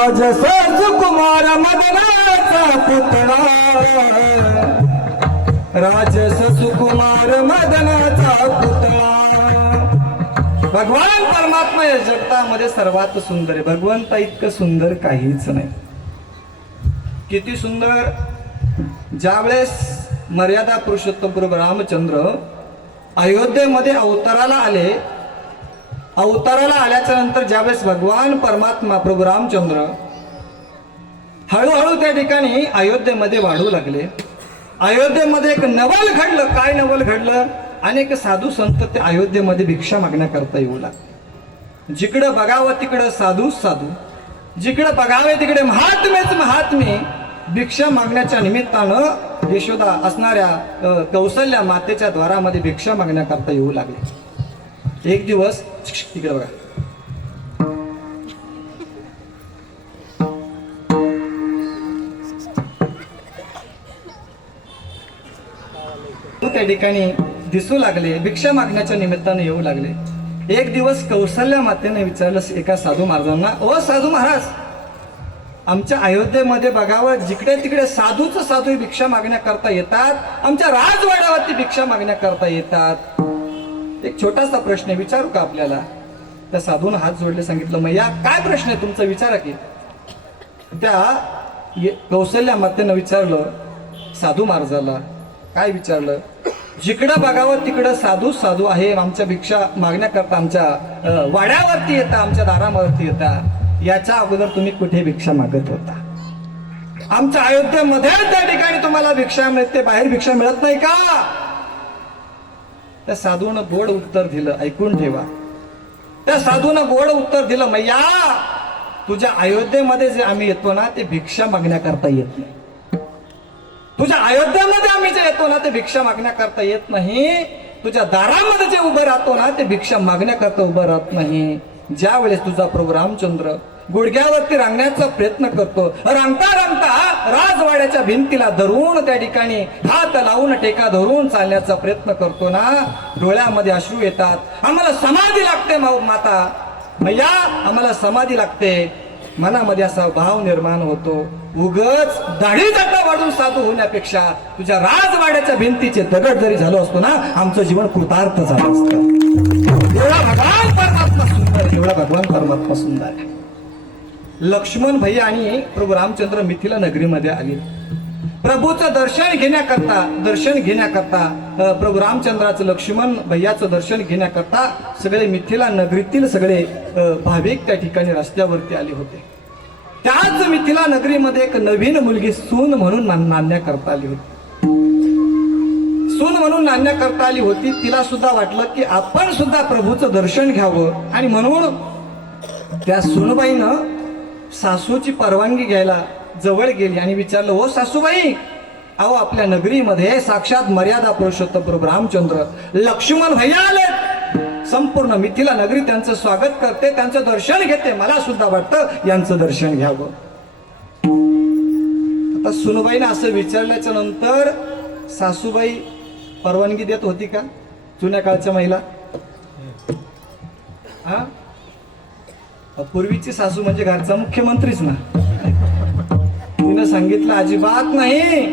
राजस सुकुमार मदनाचा पुतळा राजस सुकुमार मदनाचा पुतळा भगवान परमात्मा या जगतामध्ये सर्वात सुंदर आहे. भगवंता इतकं सुंदर काहीच नाही. किती सुंदर. ज्यावेळेस मर्यादा पुरुषोत्तम प्रभू रामचंद्र अयोध्येमध्ये अवताराला आले, अवताराला आल्याच्या नंतर ज्यावेळेस भगवान परमात्मा प्रभू रामचंद्र हळूहळू त्या ठिकाणी अयोध्येमध्ये वाढू लागले. अयोध्येमध्ये एक नवल घडलं. काय नवल घडलं? अनेक साधू संत ते अयोध्येमध्ये भिक्षा मागण्याकरता येऊ लागले. जिकडं बघावं तिकडं साधूच साधू, जिकडं बघावे तिकडे महात्मेच महात्मे भिक्षा मागण्याच्या निमित्तानं यशोदा असणाऱ्या कौसल्या मातेच्या द्वारामध्ये भिक्षा मागण्याकरता येऊ लागले. एक दिवस तिकडे बघा, त्या ठिकाणी दिसू लागले, भिक्षा मागण्याच्या निमित्ताने येऊ लागले. एक दिवस कौसल्या मातेने विचारलं एका साधू महाराजांना, ओ साधू महाराज, आमच्या अयोध्येमध्ये बघावं जिकडे तिकडे साधूच साधू भिक्षा मागण्याकरता येतात, आमच्या राजवाड्यावरती भिक्षा मागण्याकरता येतात. एक छोटासा प्रश्न विचारू का आपल्याला? त्या साधून हात जोडले, सांगितलं मैया काय प्रश्न आहे तुमचा, विचारा की. त्या कौसल्या मातेनं विचारलं साधू महाराजाला, काय विचारलं? जिकडं बघावं तिकडं साधू साधू आहे, आमच्या भिक्षा मागण्याकरता आमच्या वाड्यावरती येता, आमच्या दारावरती येता, याच्या अगोदर तुम्ही कुठे भिक्षा मागत होता? आमच्या अयोध्येमध्ये त्या ठिकाणी तुम्हाला भिक्षा मिळते, बाहेर भिक्षा मिळत नाही का? त्या साधूनं गोड उत्तर दिलं, ऐकून ठेवा. त्या साधूनं गोड उत्तर दिलं, मैया तुझ्या अयोध्येमध्ये जे आम्ही येतो ना ते भिक्षा मागण्याकरता येत नाही. तुझ्या अयोध्येमध्ये आम्ही जे येतो ना ते भिक्षा मागण्याकरता येत नाही. तुझ्या दारामध्ये जे उभं राहतो ना ते भिक्षा मागण्याकरता उभं राहत नाही. ज्या वेळेस तुझा प्रभू रामचंद्र गुडघ्यावरती रांगण्याचा प्रयत्न करतो, रांगता रांगता राजवाड्याच्या भिंतीला धरून त्या ठिकाणी हात लावून टेका धरून चालण्याचा प्रयत्न करतो ना, डोळ्यामध्ये अश्रू येतात. आम्हाला समाधी लागते माता, मैया आम्हाला समाधी लागते. मनामध्ये असा भाव निर्माण होतो, उगच दाढी जटा वाढून साधू होण्यापेक्षा तुझ्या राजवाड्याच्या भिंतीचे दगड जरी झालो असतो ना, आमचं जीवन कृतार्थ झालं असतं. एवढा भगवान परमात्मा सुंदर, एवढा भगवान परमात्मा सुंदर आहे. लक्ष्मण भैया आणि प्रभू रामचंद्र मिथिला नगरीमध्ये आले. प्रभूचं दर्शन घेण्याकरता प्रभू रामचंद्राचं लक्ष्मण भैयाचं दर्शन घेण्याकरता सगळे मिथिला नगरीतील सगळे भाविक त्या ठिकाणी रस्त्यावरती आले होते. त्याच मिथिला नगरीमध्ये एक नवीन मुलगी सून म्हणून नांदण्याकरता आली होती. सून म्हणून नांदण्याकरता आली होती. तिला सुद्धा वाटलं की आपण सुद्धा प्रभूचं दर्शन घ्यावं, आणि म्हणून त्या सूनबाईनं सासूची परवानगी घ्यायला जवळ गेली आणि विचारलं, ओ सासूबाई, अहो आपल्या नगरीमध्ये साक्षात मर्यादा पुरुषोत्तम प्रभू रामचंद्र लक्ष्मण भैया आले, संपूर्ण मिथिला नगरी त्यांचं स्वागत करते, त्यांचं दर्शन घेते, मला सुद्धा वाटतं यांचं दर्शन घ्यावं. आता सुनबाईने असं विचारल्याच्या नंतर सासूबाई परवानगी देत होती का? जुन्या काळच्या महिला, हा, पूर्वीची सासू म्हणजे घरचा मुख्यमंत्रीच ना. तिनं सांगितलं अजिबात नाही,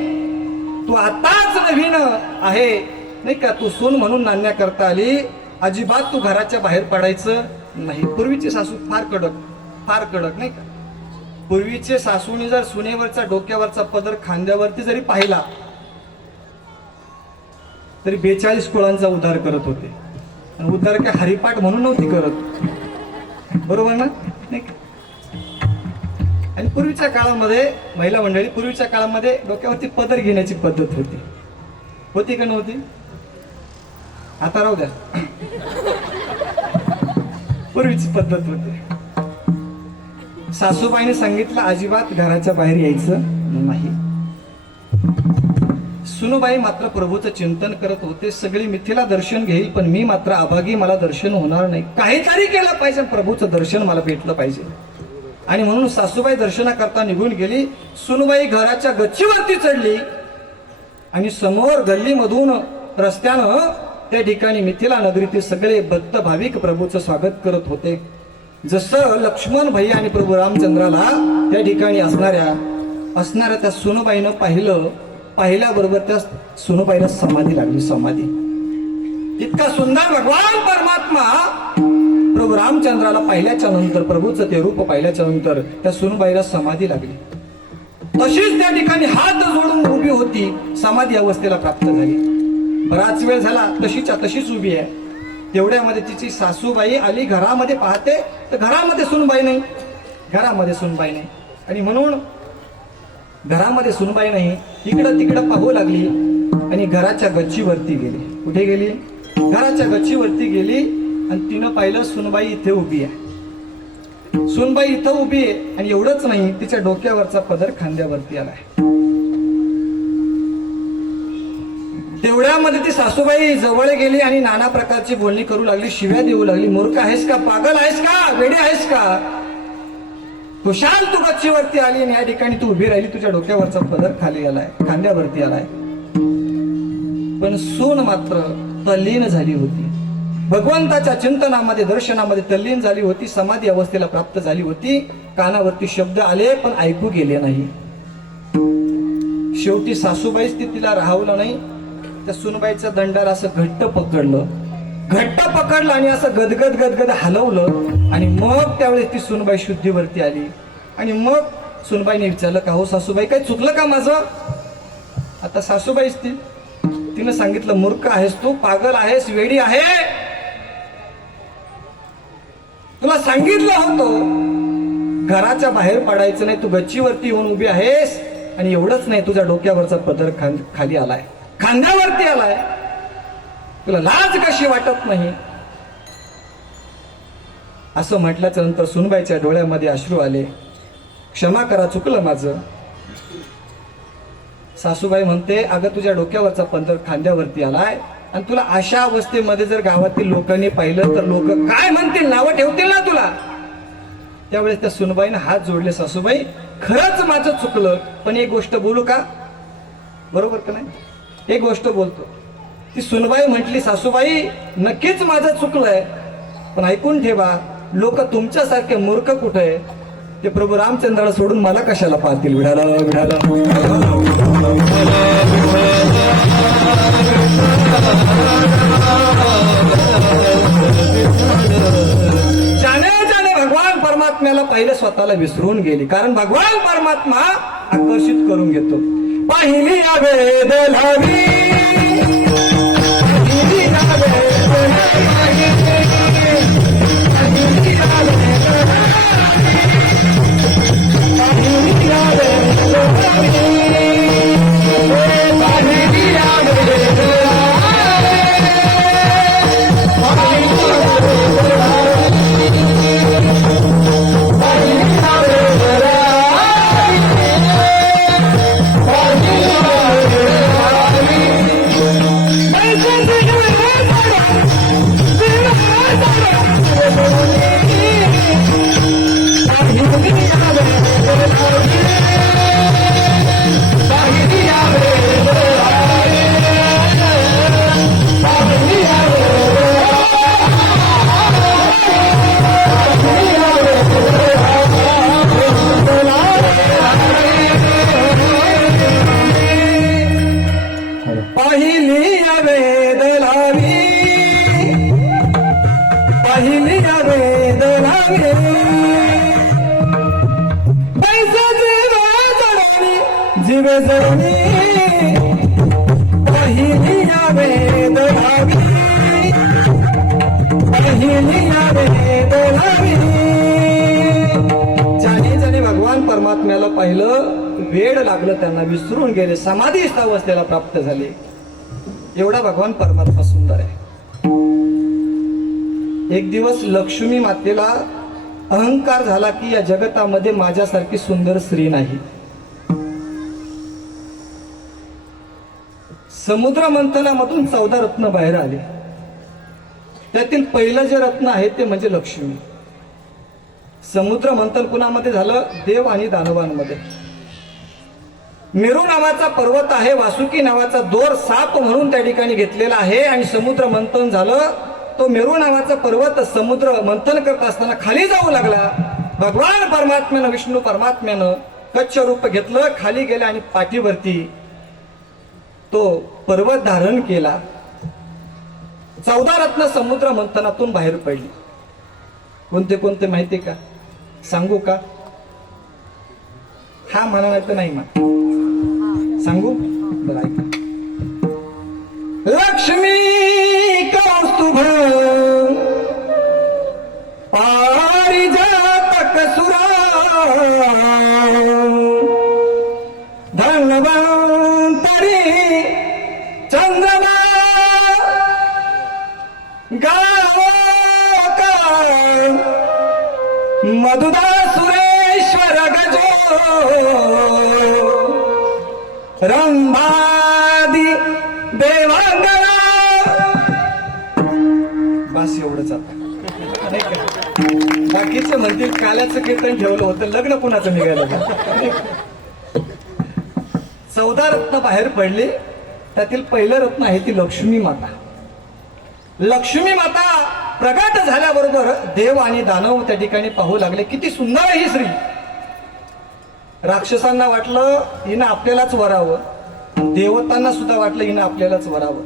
तू आताच नवीन आहे नाही का, तू सून म्हणून नांदण्याकरता आली, अजिबात तू घराच्या बाहेर पडायचं नाही. पूर्वीची सासू फार कडक नाही का. पूर्वीचे सासूने जर सुनेवरचा डोक्यावरचा पदर खांद्यावरती जरी पाहिला तरी 42 कुळांचा उद्धार करत होते. उद्धार काय हरिपाठ म्हणून नव्हती करत, बरोबर ना, नाही का. आणि पूर्वीच्या काळामध्ये महिला मंडळी, पूर्वीच्या काळामध्ये डोक्यावरती पदर घेण्याची पद्धत होती का नव्हती? आता राहू द्या, पूर्वीची पद्धत होती. सासूबाईने सांगितलं अजिबात घराच्या बाहेर यायचं नाही. सुनबाई मात्र प्रभूचं चिंतन करत होते. सगळी मिथिला दर्शन घेईल, पण मी मात्र अभागी, मला दर्शन होणार नाही. काहीतरी केलं पाहिजे, प्रभूचं दर्शन मला भेटलं पाहिजे. आणि म्हणून सासूबाई दर्शनाकरता निघून गेली. सुनबाई घराच्या गच्चीवरती चढली आणि समोर गल्लीमधून रस्त्यानं त्या ठिकाणी मिथिला नगरीतील सगळे भक्त भाविक प्रभूचं स्वागत करत होते. जसं लक्ष्मण भैया आणि प्रभू रामचंद्राला त्या ठिकाणी असणाऱ्या त्या सुनबाईनं पाहिल्याबरोबर त्या सुनबाईला समाधी लागली. समाधी इतका सुंदर भगवान परमात्मा प्रभू रामचंद्राला पाहिल्याच्या नंतर, प्रभूचं ते रूप पाहिल्याच्या नंतर त्या सुनबाईला समाधी लागली. तशीच त्या ठिकाणी हात जोडून उभी होती, समाधी अवस्थेला प्राप्त झाली. बराच वेळ झाला तशीच्या तशीच उभी आहे. तेवढ्यामध्ये तिची सासूबाई आली, घरामध्ये पाहते तर घरामध्ये सुनबाई नाही. आणि म्हणून घरामध्ये सुनबाई नाही, इकडं तिकडं पाहू लागली आणि घराच्या गच्चीवरती गेली. कुठे गेली? घराच्या गच्चीवरती गेली आणि तिनं पाहिलं सुनबाई इथे उभी आहे. सुनबाई इथं उभी आहे आणि एवढंच नाही, तिच्या डोक्यावरचा पदर खांद्यावरती आलाय. तेवढ्यामध्ये ती सासूबाई जवळ गेली आणि नाना प्रकारची बोलणी करू लागली, शिव्या देऊ लागली. मूर्ख आहेस का? पागल आहेस का? वेडी आहेस का? खुशाल तू गच्चीवरती आली आणि या ठिकाणी तू उभी राहिली, तुझ्या डोक्यावरचा पदर खाली आलाय, खांद्यावरती आलाय. पण सून मात्र तल्लीन झाली होती, भगवंताच्या चिंतनामध्ये, दर्शनामध्ये तल्लीन झाली होती, समाधी अवस्थेला प्राप्त झाली होती. कानावरती शब्द आले पण ऐकू गेले नाही. शेवटी सासूबाईच तिला राहवलं नाही, त्या सुनबाईच्या दंडाला असं घट्ट पकडलं आणि असं गदगद हलवलं. आणि मग त्यावेळेस ती सुनबाई शुद्धीवरती आली. आणि मग सुनबाईने विचारलं, का हो सासूबाई, काही चुकलं का माझं? आता सासूबाईच तिनं सांगितलं, मूर्ख आहेस तू, पागल आहेस, वेडी आहे. तुला सांगितलं होतं घराच्या बाहेर पडायचं नाही, तू गच्चीवरती येऊन उभी आहेस. आणि एवढंच नाही, तुझ्या डोक्यावरचा पदर खाली आलाय, खांद्यावरती आलाय. तुला लाज कशी वाटत नाही? असं म्हटल्याच्या नंतर सुनबाईच्या डोळ्यामध्ये अश्रू आले. क्षमा करा, चुकलं माझं. सासूबाई म्हणते, अगं तुझ्या डोक्यावरचा पदर खांद्यावरती आलाय आणि तुला अशा अवस्थेमध्ये जर गावातील लोकांनी पाहिलं तर लोक काय म्हणतील, नावं ठेवतील ना तुला. त्यावेळेस त्या सुनबाईने हात जोडले, सासूबाई खरंच माझं चुकलं, पण एक गोष्ट बोलू का? बरोबर का नाही? एक गोष्ट बोलतो. ती सुनबाई म्हटली, सासूबाई नक्कीच माझं चुकलंय, पण ऐकून ठेवा, लोक तुमच्यासारखे मूर्ख कुठे आहे? ते प्रभू रामचंद्राला सोडून मला कशाला पाहतील? विढाला जाने भगवान परमात्म्याला पहिले स्वतःला विसरून गेली. कारण भगवान परमात्मा आकर्षित करून घेतो. पहिली वेद लावी, जीवे जळणी, पहिली वेद लावी, पहिली वेद लावी. ज्याने भगवान परमात्म्याला पाहिलं, वेड लागलं, त्यांना विसरून गेले, समाधी अवस्थेला प्राप्त झाले. एवढा भगवान परमात्मा सुंदर आहे. एक दिवस लक्ष्मी मातेला अहंकार झाला की या जगतामध्ये माझ्यासारखी सुंदर स्त्री नाही. समुद्र मंथनामधून 14 रत्न बाहेर आले. त्यातील पहिलं जे रत्न आहे ते म्हणजे लक्ष्मी. समुद्र मंथन कुणामध्ये झालं? देव आणि दानवांमध्ये. मेरू नावाचा पर्वत आहे, वासुकी नावाचा दोर साप म्हणून त्या ठिकाणी घेतलेला आहे आणि समुद्र मंथन झालं तो मेरू नावाचा पर्वत समुद्र मंथन करत असताना खाली जाऊ लागला. भगवान परमात्म्यानं विष्णू परमात्म्यानं कच्छ रूप घेतलं, खाली गेलं आणि पाठीवरती तो पर्वत धारण केला. 14 रत्न समुद्र मंथनातून बाहेर पडली. कोणते कोणते माहिती का? सांगू का? हा म्हणा नाही तर नाही म्हणा. सांगू? बरं ऐका. लक्ष्मी कौस्तुभ पारिजातक सुरा धन्वंतरी चंद्रमा गावका मधुदा सुरेश्वर गजो रंभादी देवांगना. बस एवढंच आता. नाही का? बाकीचे म्हणतील काल्याचं कीर्तन ठेवलं होतं, लग्न कुणाचं निघालं. 14 रत्न बाहेर पडले. त्यातील पहिलं रत्न आहे ती लक्ष्मी माता. लक्ष्मी माता प्रगट झाल्याबरोबर देव आणि दानव त्या ठिकाणी पाहू लागले, किती सुंदर आहे ही स्त्री. राक्षसांना वाटलं हिनं आपल्यालाच वरावं, देवतांना सुद्धा वाटलं हिनं आपल्यालाच वरावं.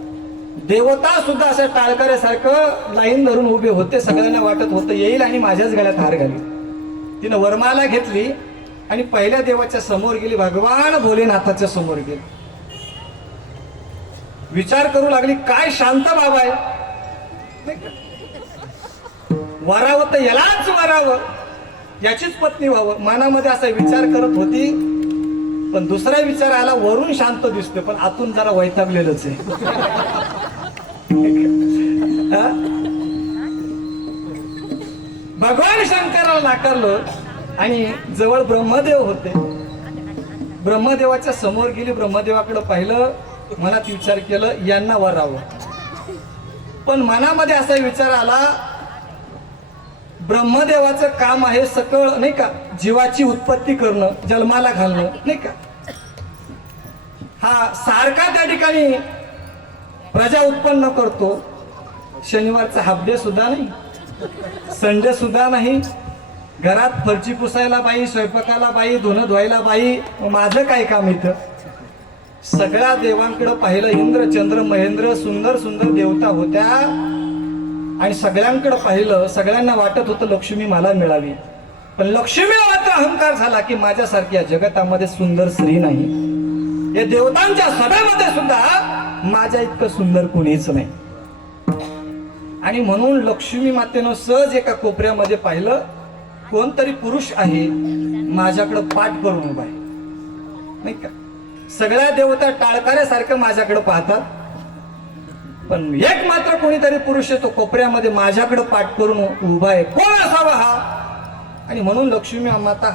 देवता सुद्धा अशा टाळकऱ्यासारखं लाईन धरून उभे होते. सगळ्यांना वाटत होतं येईल आणि माझ्याच गळ्यात हार घाली. तिनं वरमाला घेतली आणि पहिल्या देवाच्या समोर गेली, भगवान भोलेनाथाच्या समोर गेली. विचार करू लागली, काय शांत बाबा आहे. वरावं तर यालाच वरावं, याचीच पत्नी व्हावं, मनामध्ये असा विचार करत होती. पण दुसरा विचार आला, वरून शांत दिसतो पण आतून जरा वैतागलेलंच आहे. हा? भगवान शंकराला नाकारलं आणि जवळ ब्रह्मदेव होते. ब्रह्मदेवाच्या समोर गेली, ब्रह्मदेवाकडे पाहिलं, मनात विचार केलं यांना वरावं. पण मनामध्ये असा विचार आला, ब्रह्मदेवाचं काम आहे सकळ नाही का जीवाची उत्पत्ती करणं, जन्माला घालणं नाही का. हा सारखा त्या ठिकाणी प्रजा उत्पन्न करतो. शनिवारचा हाफ डे सुद्धा नाही, संडे सुद्धा नाही. घरात फरची पुसायला बाई, स्वयंपाकाला बाई, धुणं धुवायला बाई. माझं काय काम इथं? सगळ्या देवांकडे पाहिलं, इंद्र चंद्र महेंद्र सुंदर सुंदर देवता होत्या आणि सगळ्यांकडे पाहिलं. सगळ्यांना वाटत होतं लक्ष्मी मला मिळावी. पण लक्ष्मी मात्र अहंकार झाला की माझ्यासारखी या जगतामध्ये सुंदर स्त्री नाही. या देवतांच्या सभेमध्ये सुद्धा माझ्या इतकं सुंदर कुणीच नाही. आणि म्हणून लक्ष्मी मातेनं सहज एका कोपऱ्यामध्ये पाहिलं, कोणतरी पुरुष आहे माझ्याकडे पाठ करून उभा आहे नाही का. सगळ्या देवता टाळकऱ्यासारखं माझ्याकडे पाहतात, पण एक मात्र कोणीतरी पुरुष आहे तो कोपऱ्यामध्ये माझ्याकडे पाठ करून उभा आहे. कोण असावा हा? आणि म्हणून लक्ष्मी माता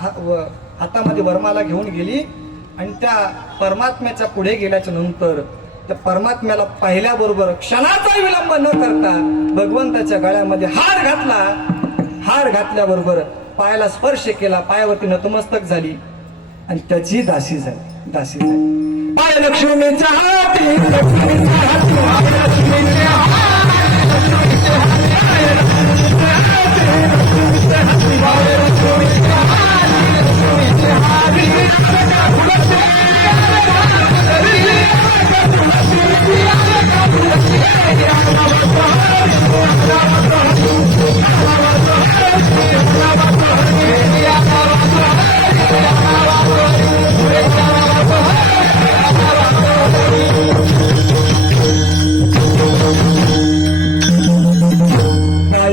हातामध्ये वरमाला घेऊन गेली आणि त्या परमात्म्याच्या पुढे गेल्याच्या नंतर त्या परमात्म्याला पाहिल्याबरोबर क्षणाचा विलंब न करता भगवंताच्या गळ्यामध्ये हार घातला. हार घातल्याबरोबर पायाला स्पर्श केला, पायावरती नतमस्तक झाली आणि त्याची दासी झाली. दासी झाली. पाय लक्ष्मीच्या हाती, लक्ष्मीच्या हाती, लक्ष्मीच्या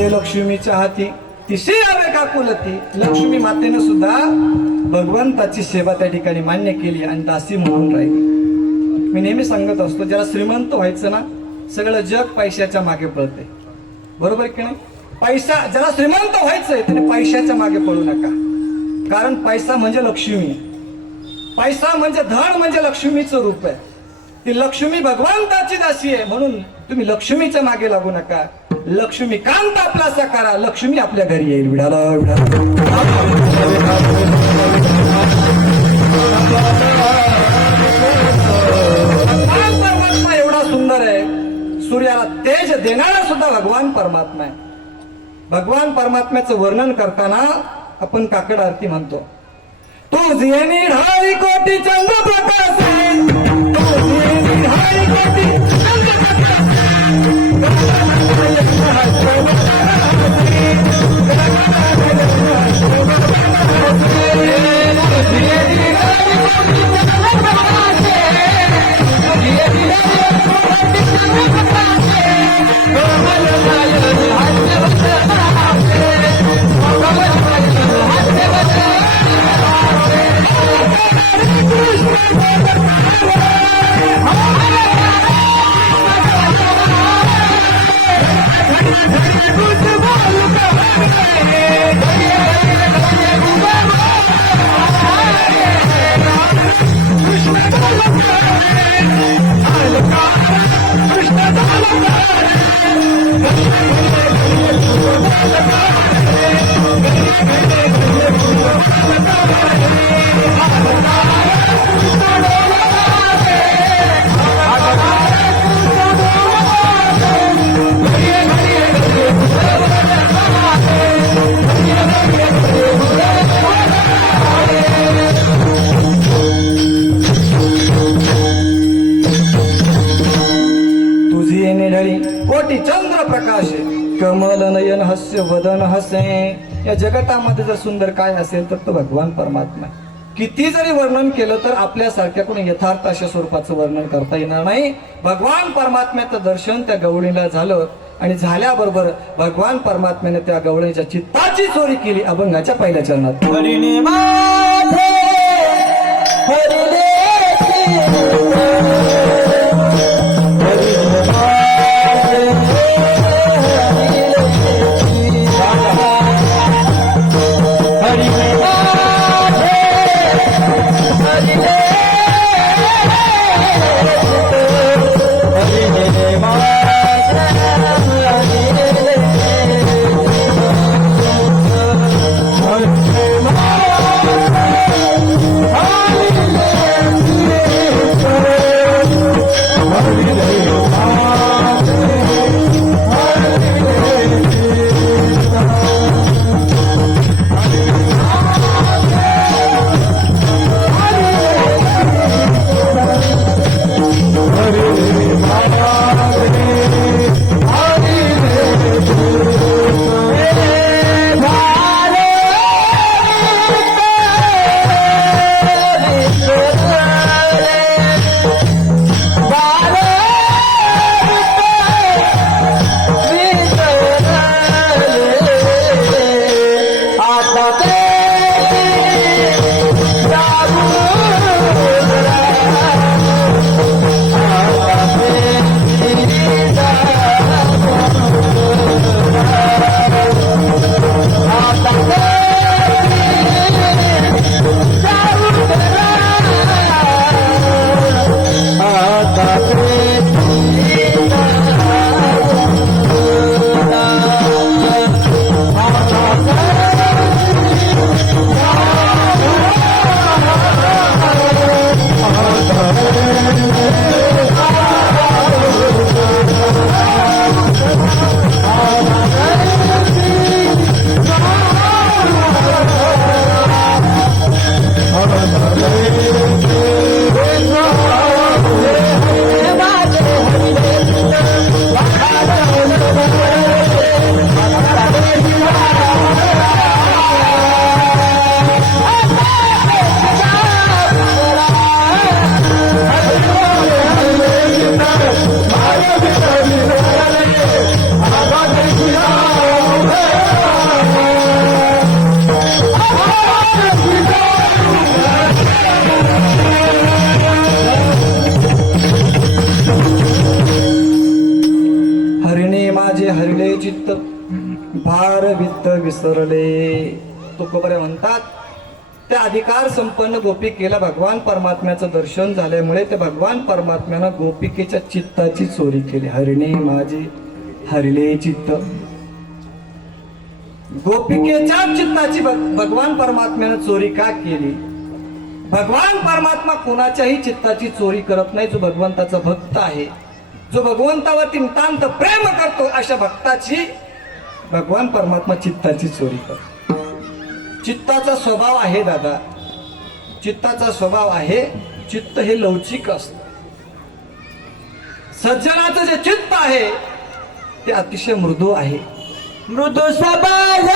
लक्ष्मीच्या हाती तिशी आवे काकुलती. लक्ष्मी मातेनं सुद्धा भगवंताची सेवा त्या ठिकाणी मान्य केली आणि दासी म्हणून राहिली. मी नेहमी सांगत असतो, ज्याला श्रीमंत व्हायचं ना, सगळं जग पैशाच्या मागे पळते. बरोबर की नाही? पैसा, ज्याला श्रीमंत व्हायचंय त्याने पैशाच्या मागे पळू नका. कारण पैसा म्हणजे लक्ष्मी, पैसा म्हणजे धन, म्हणजे लक्ष्मीचं रूप आहे. ती लक्ष्मी भगवंताची दासी आहे. म्हणून तुम्ही लक्ष्मीच्या मागे लागू नका. लक्ष्मी कांत आपला करा, लक्ष्मी आपल्या घरी येईल. विडाला परमात्मा एवढा सुंदर आहे, सूर्याला तेज देणारा सुद्धा सुद्धा भगवान परमात्मा आहे. भगवान परमात्म्याचं वर्णन करताना आपण काकड आरती म्हणतो. तुझी निढाळी कोटी चंद्र प्रकाश, तुझी निढाळी कोटी कोटी चंद्र प्रकाश, कमल नयन हास्य वदन हसे. या जगतामध्ये जर सुंदर काय असेल तर तो भगवान परमात्मा आहे. किती जरी वर्णन केलं तर आपल्यासारख्या कोणी यथार्थ अशा स्वरूपाचं वर्णन करता येणार नाही. भगवान परमात्म्याचं दर्शन त्या गवळीला झालं आणि झाल्याबरोबर भगवान परमात्म्याने त्या गवळीच्या चित्ताची चोरी केली अभंगाच्या पहिल्या चरणात. हरिणे माझे हरिणे चित्त भार वित्त विसरले. तुकोबरे म्हणतात त्या अधिकार संपन्न गोपिकेला भगवान परमात्म्याचं दर्शन झाल्यामुळे ते भगवान परमात्म्यानं गोपिकेच्या चित्ताची चोरी केली. हरिणे माझे हरिले चित्त. गोपिकेच्या चित्ताची भगवान परमात्म्यानं चोरी का केली? भगवान परमात्मा कोणाच्याही चित्ताची चोरी करत नाही. जो भगवंताचा भक्त आहे, जो भगवंतावरती नितांत प्रेम करतो अशा भक्ताची भगवान परमात्मा चित्ताची चोरी करतो. चित्ताचा स्वभाव आहे दादा, चित्ताचा स्वभाव आहे, चित्त हे लवचिक असतं. सज्जनाचं जे चित्त आहे ते अतिशय मृदू आहे. मृदू स्वभाव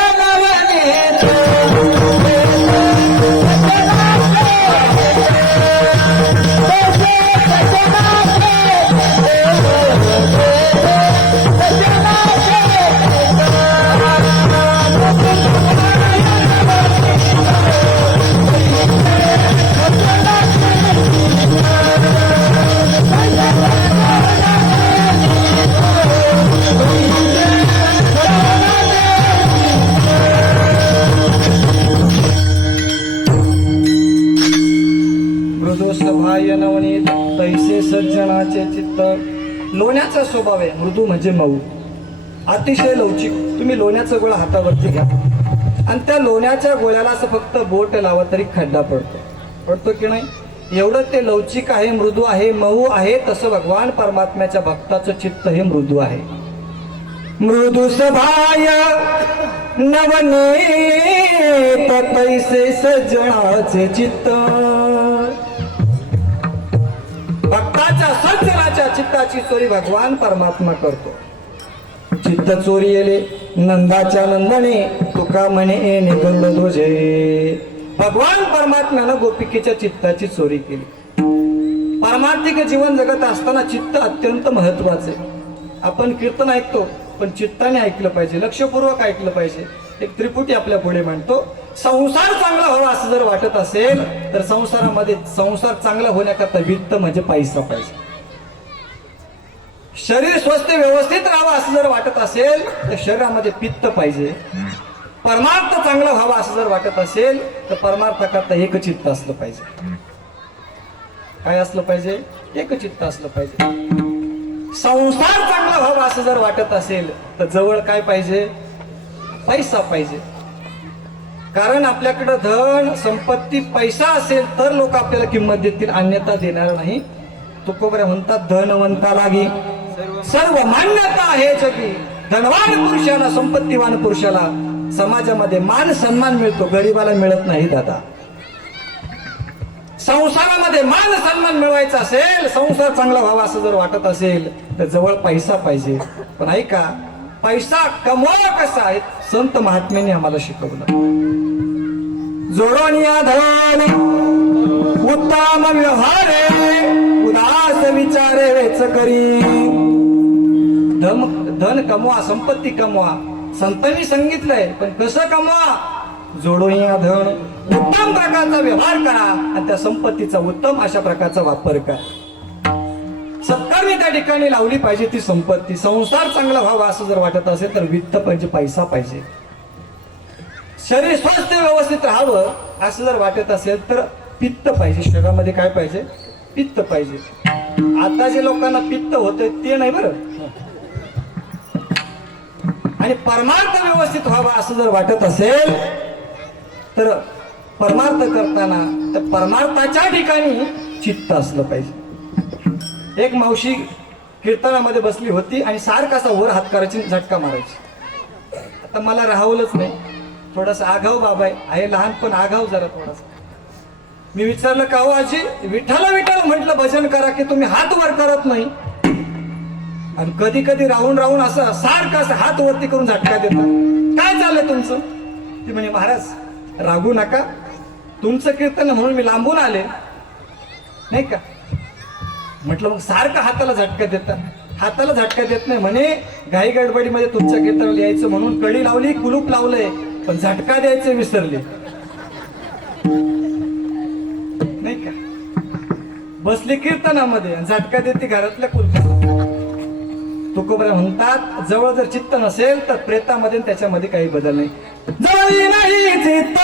मृदू सभाय नवनीत तैसे सज्जनाचे चित्त. लोण्याचा स्वभाव आहे, मृदू म्हणजे मऊ, अतिशय लवचिक. तुम्ही लोण्याचा गोळा हातावरती घ्या आणि त्या लोण्याच्या गोळ्याला असं फक्त बोट लावा तरी खड्डा पडतो की नाही? एवढं ते लवचिक आहे, मृदू आहे, मऊ आहे. तसं भगवान परमात्म्याच्या भक्ताचं चित्त हे मृदू आहे. मृदू सभाय नवनीत तैसे सज्जनाचे चित्त. भक्ताच्या सज्जनाच्या चित्ताची चोरी भगवान परमात्मा करतो. चित्त चोरी येले नंदाच्या नंदने तुका म्हणे निगंध तुझे. भगवान परमात्म्यानं गोपिकेच्या चित्ताची चोरी केली. पारमार्थिक जीवन जगत असताना चित्त अत्यंत महत्वाचे. आपण कीर्तन ऐकतो पण चित्ताने ऐकलं पाहिजे, लक्षपूर्वक ऐकलं पाहिजे. एक त्रिपुटी आपल्या पुढे म्हणतो, संसार चांगला व्हावा असं जर वाटत असेल तर संसारामध्ये संसार चांगला होण्याकरता वित्त म्हणजे पैसा पाहिजे. शरीर स्वस्थ व्यवस्थित राहावं असं जर वाटत असेल तर शरीरामध्ये पित्त पाहिजे. परमार्थ चांगला व्हावा असं जर वाटत असेल तर परमार्थाकरता एकचित्त असलं पाहिजे. काय असलं पाहिजे? एकचित्त असलं पाहिजे. संसार चांगला व्हावा असं जर वाटत असेल तर जवळ काय पाहिजे? पैसा पाहिजे. कारण आपल्याकडे धन संपत्ती पैसा असेल तर लोक आपल्याला किंमत देतील, अन्यथा देणार नाही. तुकोबरे म्हणतात, धनवंता लागी सर्व मान्यता आहे जगी. धनवान पुरुषाला, संपत्तीवान पुरुषाला समाजामध्ये मान सन्मान मिळतो, गरीबाला मिळत नाही दादा. संसारामध्ये मान सन्मान मिळवायचा असेल, संसार चांगला व्हावा असं जर वाटत असेल तर जवळ पैसा पाहिजे. पण ऐका, पैसा कमवावा कसा आहे संत महात्म्यांनी आम्हाला शिकवलं. जोडोनिया धन उत्तम व्यवहारे उदास विचारे वेच करी. धन कमवा, संपत्ती कमवा, संतांनी सांगितलंय, पण कसं कमवा? जोडोनिया धन, उत्तम प्रकारचा व्यवहार करा आणि त्या संपत्तीचा उत्तम अशा प्रकारचा वापर करा. सत्कर्मी त्या ठिकाणी लावली पाहिजे ती संपत्ती. संसार चांगला व्हावा असं जर वाटत असेल तर वित्त पाहिजे, पैसा पाहिजे. शरीर स्वस्थ व्यवस्थित राहावं असं जर वाटत असेल तर पित्त पाहिजे. शरीरामध्ये काय पाहिजे? पित्त पाहिजे. आता जे लोकांना पित्त होतंय ते नाही बरं. आणि परमार्थ व्यवस्थित व्हावा असं जर वाटत असेल तर परमार्थ करताना त्या परमार्थाच्या ठिकाणी चित्त असलं पाहिजे. एक मावशी कीर्तनामध्ये बसली होती आणि सारखा असा वर हात करायची, झटका मारायची. आता मला राहवलंच नाही, थोडासा आघाव बाबा आहे, लहान पण आघाव जरा थोडासा. मी विचारलं, का हो आजी? विठ्ठल विठ्ठल म्हटलं भजन करा की तुम्ही हात वर करत नाही. आणि कधी कधी राहून राहून असं सारखं असं हात वरती करून झटका देतात. काय चाललंय तुमचं? ती म्हणे, महाराज रागू नका, तुमचं कीर्तन म्हणून मी लांबून आले नाही का. म्हटलं मग सारखं हाताला झटका देतात. हाताला झटका देत नाही म्हणे, घाई गडबडीमध्ये तुमच्या कीर्तनाला यायचं म्हणून कडी लावली, कुलूप लावलंय, पण झटका द्यायचं विसरले नाही का. बसली कीर्तनामध्ये झटका देते घरातल्या कुलपाला. तुकोबरे म्हणतात, जवळ जर चित्त नसेल तर प्रेतामध्ये त्याच्यामध्ये काही बदल नाही. जवळ नाही चित्त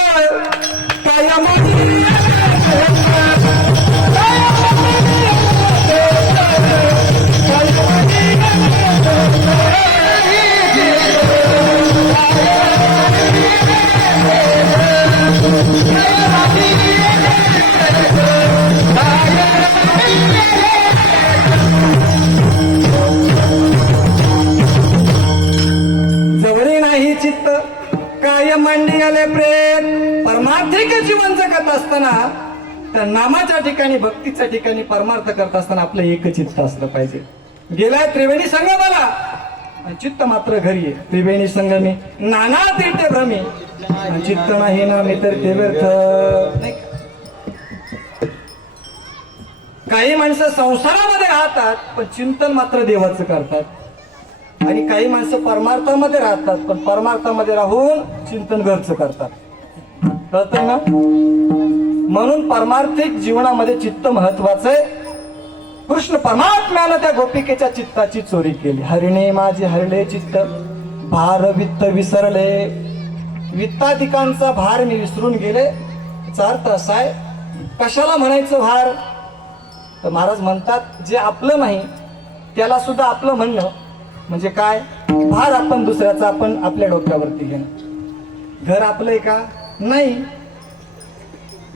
करत असताना त्या नामाच्या ठिकाणी भक्तीच्या ठिकाणी परमार्थ करत असताना आपलं एक चित्त असलं पाहिजे. गेलाय त्रिवेणी संगमाला आणि चित्त मात्र घरी आहे. त्रिवेणी संगमी नाना तीर्थे भ्रमी आणि चित्त नाही ना मी तर ते व्यर्थ. नाही का? काही माणसं संसारामध्ये राहतात पण चिंतन मात्र देवाचं करतात आणि काही माणसं परमार्थामध्ये राहतात पण परमार्थामध्ये राहून चिंतन घरचं करतात. कळतंय ना? म्हणून परमार्थिक जीवनामध्ये चित्त महत्वाचं आहे. कृष्ण परमात्म्यानं त्या गोपिकेच्या चित्ताची चोरी केली. हरिणे माझे हरले चित्त भार वित्त विसरले. वित्ताधिकांचा भार मी विसरून गेले. याचा अर्थ असा आहे, कशाला म्हणायचं भार? तर महाराज म्हणतात जे आपलं नाही त्याला सुद्धा आपलं म्हणणं म्हणजे काय? भार आपण दुसऱ्याचा आपण आपल्या डोक्यावरती घेणं. घर आपलंय का? नाही.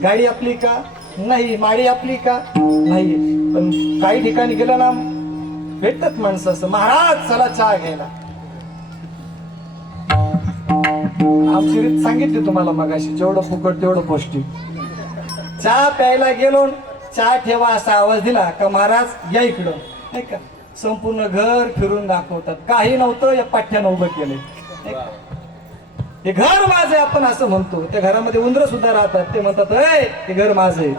गाडी आपली का? नाही. माडी आपली का? नाही. पण काही ठिकाणी गेलं ना भेटतात माणसं असं, महाराज चला चहा घ्यायला. आमची रीत सांगितली तुम्हाला मगाशी, जेवढं फुकट तेवढं पौष्टिक. चहा प्यायला गेलो, चहा ठेवा असा आवाज दिला का महाराज या इकडं, नाही का? संपूर्ण घर फिरून दाखवतात. काही नव्हतं, या पाठ्यानं उभं केलंय. हे घर माझं आहे आपण असं म्हणतो. त्या घरामध्ये उंदर सुद्धा राहतात. ते म्हणतात ए हे घर माझं आहे.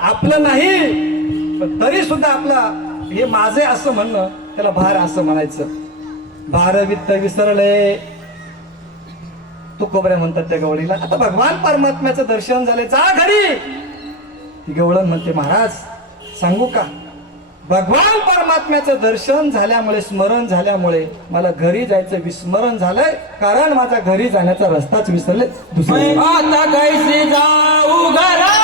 आपलं नाही पण तरी सुद्धा आपला हे माझे असं म्हणणं त्याला भार असं म्हणायचं. भार वित्त विसरले. तुकोबऱ्या म्हणतात त्या गवळीला. आता भगवान परमात्म्याचं दर्शन झाले, जा घरी. ती गवळण म्हणते महाराज सांगू का? भगवान परमात्म्याचं दर्शन झाल्यामुळे, स्मरण झाल्यामुळे मला घरी जायचं विस्मरण झालंय, कारण माझा घरी जाण्याचा रस्ताच विसरले. दुसरं आता कैसे जाऊ घरा,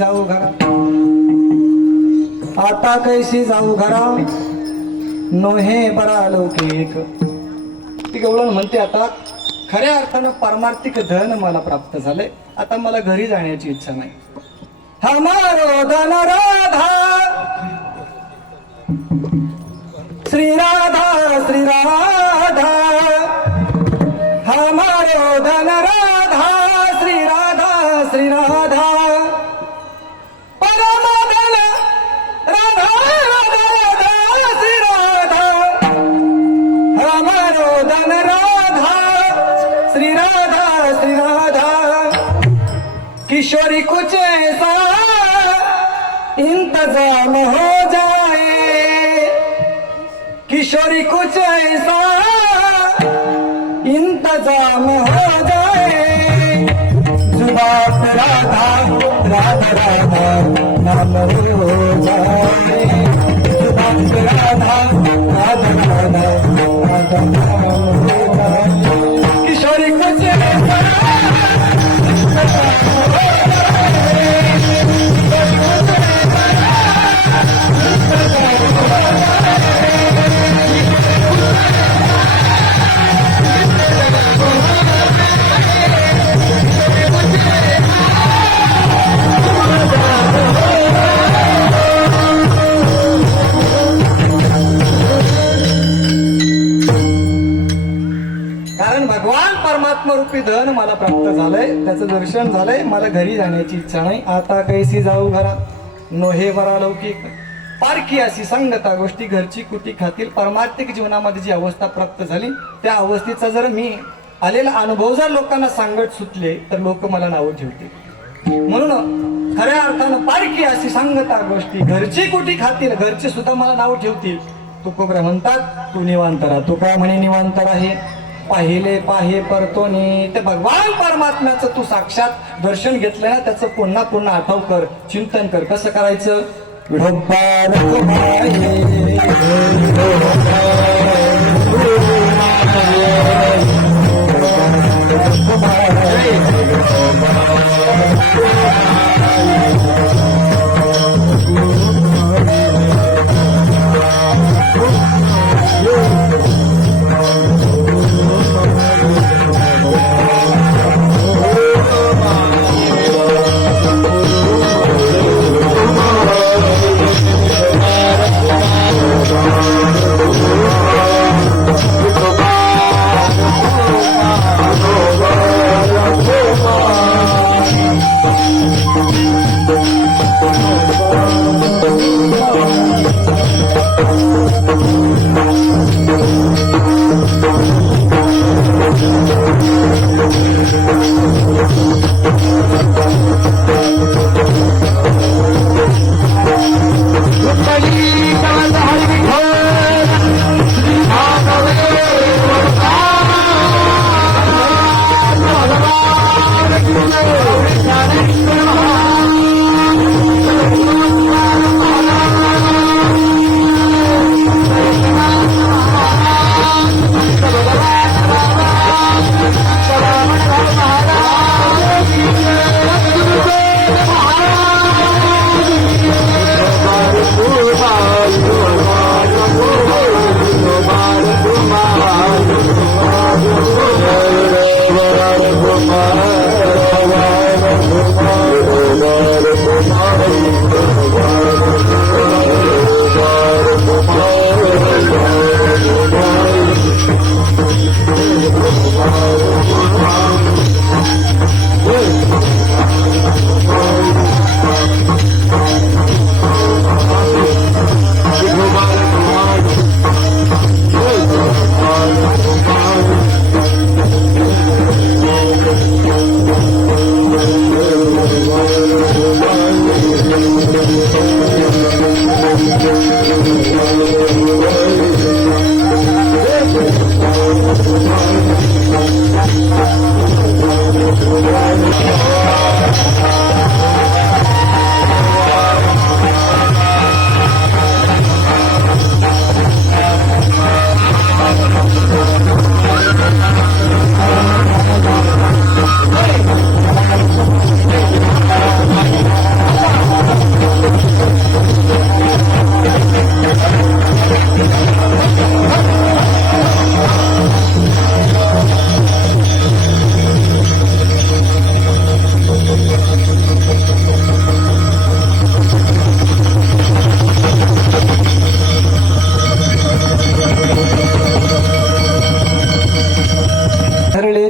जाऊ घरा. आता कैसी जाऊ घरा नोहे बरा लौकिक. ती गवळण म्हणते आता खऱ्या अर्थानं पारमार्थिक धन मला प्राप्त झालंय, आता मला घरी जाण्याची इच्छा नाही. हमारो धन राधा श्री राधा श्री राधा, हमारो धन राधा श्री राधा श्री राधा, परम धन राधा राधा राधा श्री राधा, हमारो धन राधा श्री राधा श्री राधा. किशोरी कुछ ऐसा इंतजाम हो जाए, किशोरी कुछ ऐसा इंतजाम हो जाए, राधा राधा नाम रोजा रे सुधांत राधा राधा राधा राधा नाम रोजा किशोरी खुशी कारण भगवान परमात्मा रूपी धन मला प्राप्त झालंय, त्याचं दर्शन झालंय. मला घरी जाण्याची इच्छा नाही. आता कैसी जाऊ घरा नोहे बरा लौकिक पारखी अशी संगता गोष्टी घरची कुटी खातील. परमार्थिक जीवनामध्ये जी अवस्था प्राप्त झाली त्या अवस्थेचा जर मी आलेला अनुभव जर लोकांना सांगत सुटले तर लोक मला नावं ठेवतील. म्हणून खऱ्या अर्थानं पारखी अशी सांगता गोष्टी घरची कुटी खातील, घरचे सुद्धा मला नाव ठेवतील. तुकोबरा म्हणतात तू निवांत राहा. तू काय म्हणे निवांत राहे पाहिले पाहे परतोनी. ते भगवान परमात्म्याचं तू साक्षात दर्शन घेतलं ना त्याचं पुन्हा पुन्हा आठव कर, चिंतन कर. कसं करायचं? विठोबा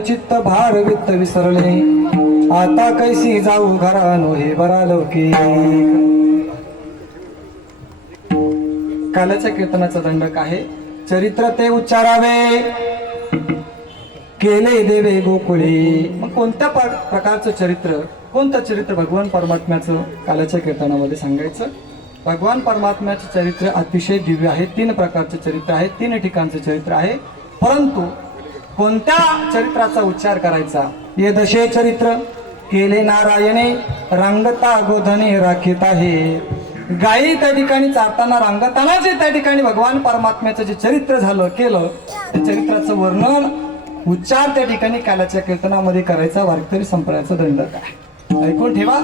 चित्त भार वित्त विसरले आता कैसी जाऊ घरा नोहे बरा लौकिक. कालाच्या कीर्तनाचा दंडक आहे. चरित्र ते उच्चारावे केले देवे गोकुळी. मग कोणत्या प्रकारचं चरित्र, कोणतं चरित्र भगवान परमात्म्याचं कालाच्या कीर्तनामध्ये सांगायचं? भगवान परमात्म्याचे चरित्र अतिशय दिव्य आहे. 3 प्रकारचे चरित्र आहे, 3 ठिकाणचे चरित्र आहे. परंतु कोणत्या चरित्राचा उच्चार करायचा? ये दशे चरित्र केले नारायणे रांगता गोधने राखीत आहे. गायी त्या ठिकाणी चारताना रांगताना जे त्या ठिकाणी भगवान परमात्म्याचं जे चरित्र झालं केलं त्या चरित्राचं वर्णन उच्चार त्या ठिकाणी कालाच्या कीर्तनामध्ये करायचा वारकरी संप्रदायाचा दंड काय. ऐकून ठेवा,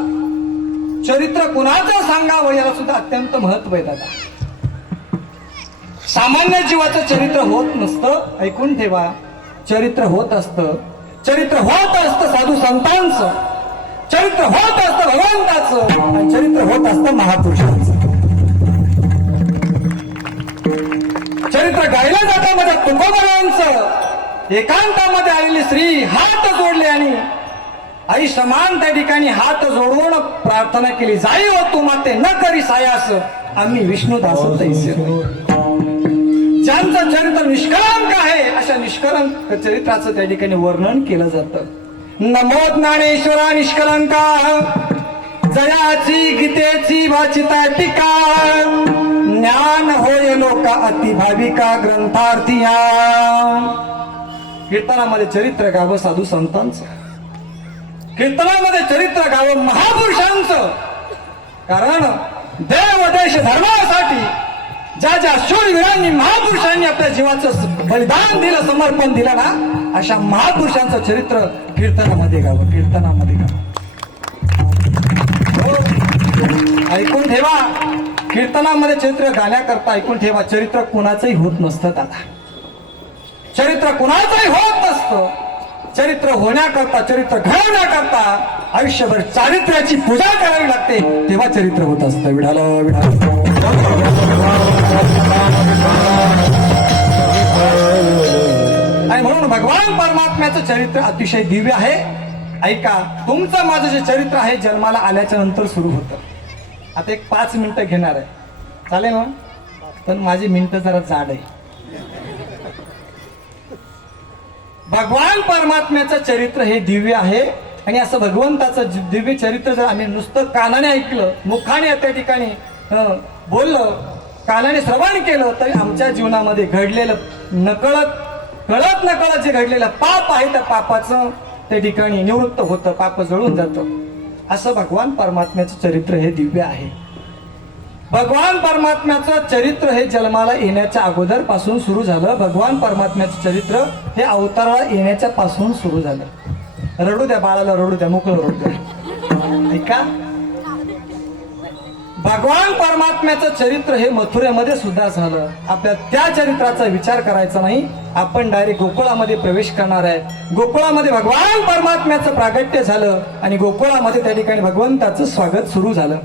चरित्र कुणाचं सांगावं याला सुद्धा अत्यंत महत्व आहे दादा. सामान्य जीवाचं चरित्र होत नसतं. ऐकून ठेवा, चरित्र होत असतं. चरित्र होत असतं साधू संतांचं, चरित्र होत असतं भगवंताचं, आणि चरित्र होत असतं महापुरुषांचं. चरित्र गायलं जातं म्हणजे तुकोबरांचं. एकांतामध्ये आलेली स्त्री हात जोडले आणि आई समान त्या ठिकाणी हात जोडून प्रार्थना केली, जाई हो तू माते न करी सायास आम्ही विष्णुदास तैसे. ज्यांचं चरित्र निष्कलंक आहे अशा निष्कलंक चरित्राचं त्या ठिकाणी वर्णन केलं जातं. नमो ज्ञानेश्वरा निष्कलंका जयाची गीतेची वाचिता टीका ज्ञान होय लोका अति भाविका ग्रंथार्थिया. कीर्तनामध्ये चरित्र गावं साधू संतांचं, कीर्तनामध्ये चरित्र गावं महापुरुषांचं. कारण देव देश धर्मासाठी ज्या ज्या शूरवीरांनी महापुरुषांनी आपल्या जीवाचं बलिदान दिलं, समर्पण दिलं ना, अशा महापुरुषांचं चरित्र कीर्तनामध्ये गावं, कीर्तनामध्ये गावं. ऐकून ठेवा, कीर्तनामध्ये चरित्र गाण्याकरता ऐकून ठेवा, चरित्र कुणाचंही होत नसतं दादा. चरित्र कुणाचंही होत नसतं. चरित्र होण्याकरता, चरित्र घडवण्याकरता आयुष्यभर चारित्र्याची पूजा करावी लागते, तेव्हा चरित्र होत असतं. विढाल विढाल. आणि म्हणून भगवान परमात्म्याचं चरित्र अतिशय दिव्य आहे. ऐका, तुमचं माझं जे चरित्र आहे जन्माला आल्याच्या नंतर सुरू होतं. आता एक 5 मिनिटं घेणार आहे, चालेल ना? पण माझी मिनिटं जरा जाड आहे. भगवान परमात्म्याचं चरित्र हे दिव्य आहे. आणि असं भगवंताचं दिव्य चरित्र जर आम्ही नुसतं कानाने ऐकलं, मुखाने त्या ठिकाणी बोललं, कानाने श्रवण केलं, तरी आमच्या जीवनामध्ये घडलेलं कळत नकळत जे घडलेलं पाप आहे त्या पापाचं त्या ठिकाणी निवृत्त होतं, पाप जळून जातं. असं भगवान परमात्म्याचं चरित्र हे दिव्य आहे. भगवान परमात्म्याचं चरित्र हे जन्माला येण्याच्या अगोदर पासून सुरू झालं. भगवान परमात्म्याचं चरित्र हे अवताराला येण्याच्या पासून सुरू झालं. रडू द्या बाळाला, रडू द्या, मोकळं रडू द्या. ऐका, भगवान परमात्म्याचं चरित्र हे मथुरेमध्ये सुद्धा झालं. आपल्या त्या चरित्राचा विचार करायचा नाही. आपण डायरेक्ट गोकुळामध्ये प्रवेश करणार आहे. गोकुळामध्ये भगवान परमात्म्याचं प्रागट्य झालं आणि गोकुळामध्ये त्या ठिकाणी भगवंताचं स्वागत सुरू झालं.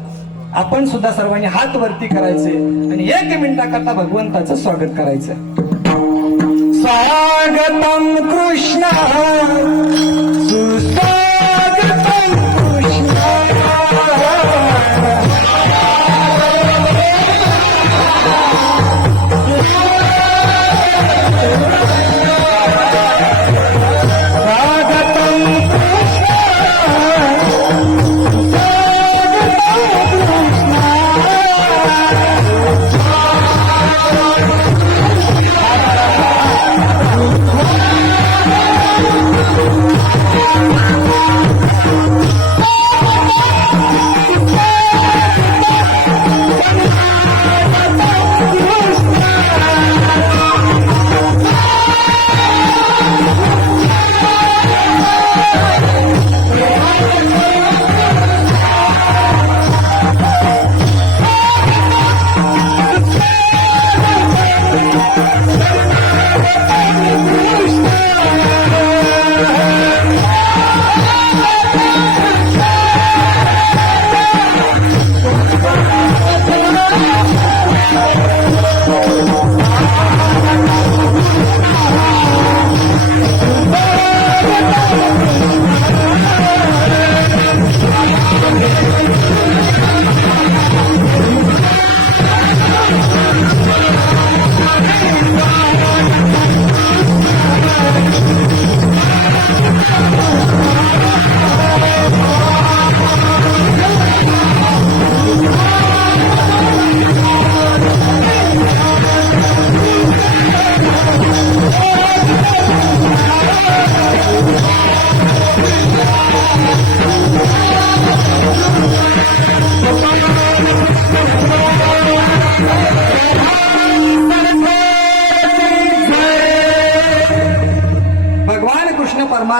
आपण सुद्धा सर्वांनी हात वरती करायचे आणि 1 मिनिटाकरता भगवंताचं स्वागत करायचं. स्वागतम कृष्ण सुस्वागतम कृष्ण.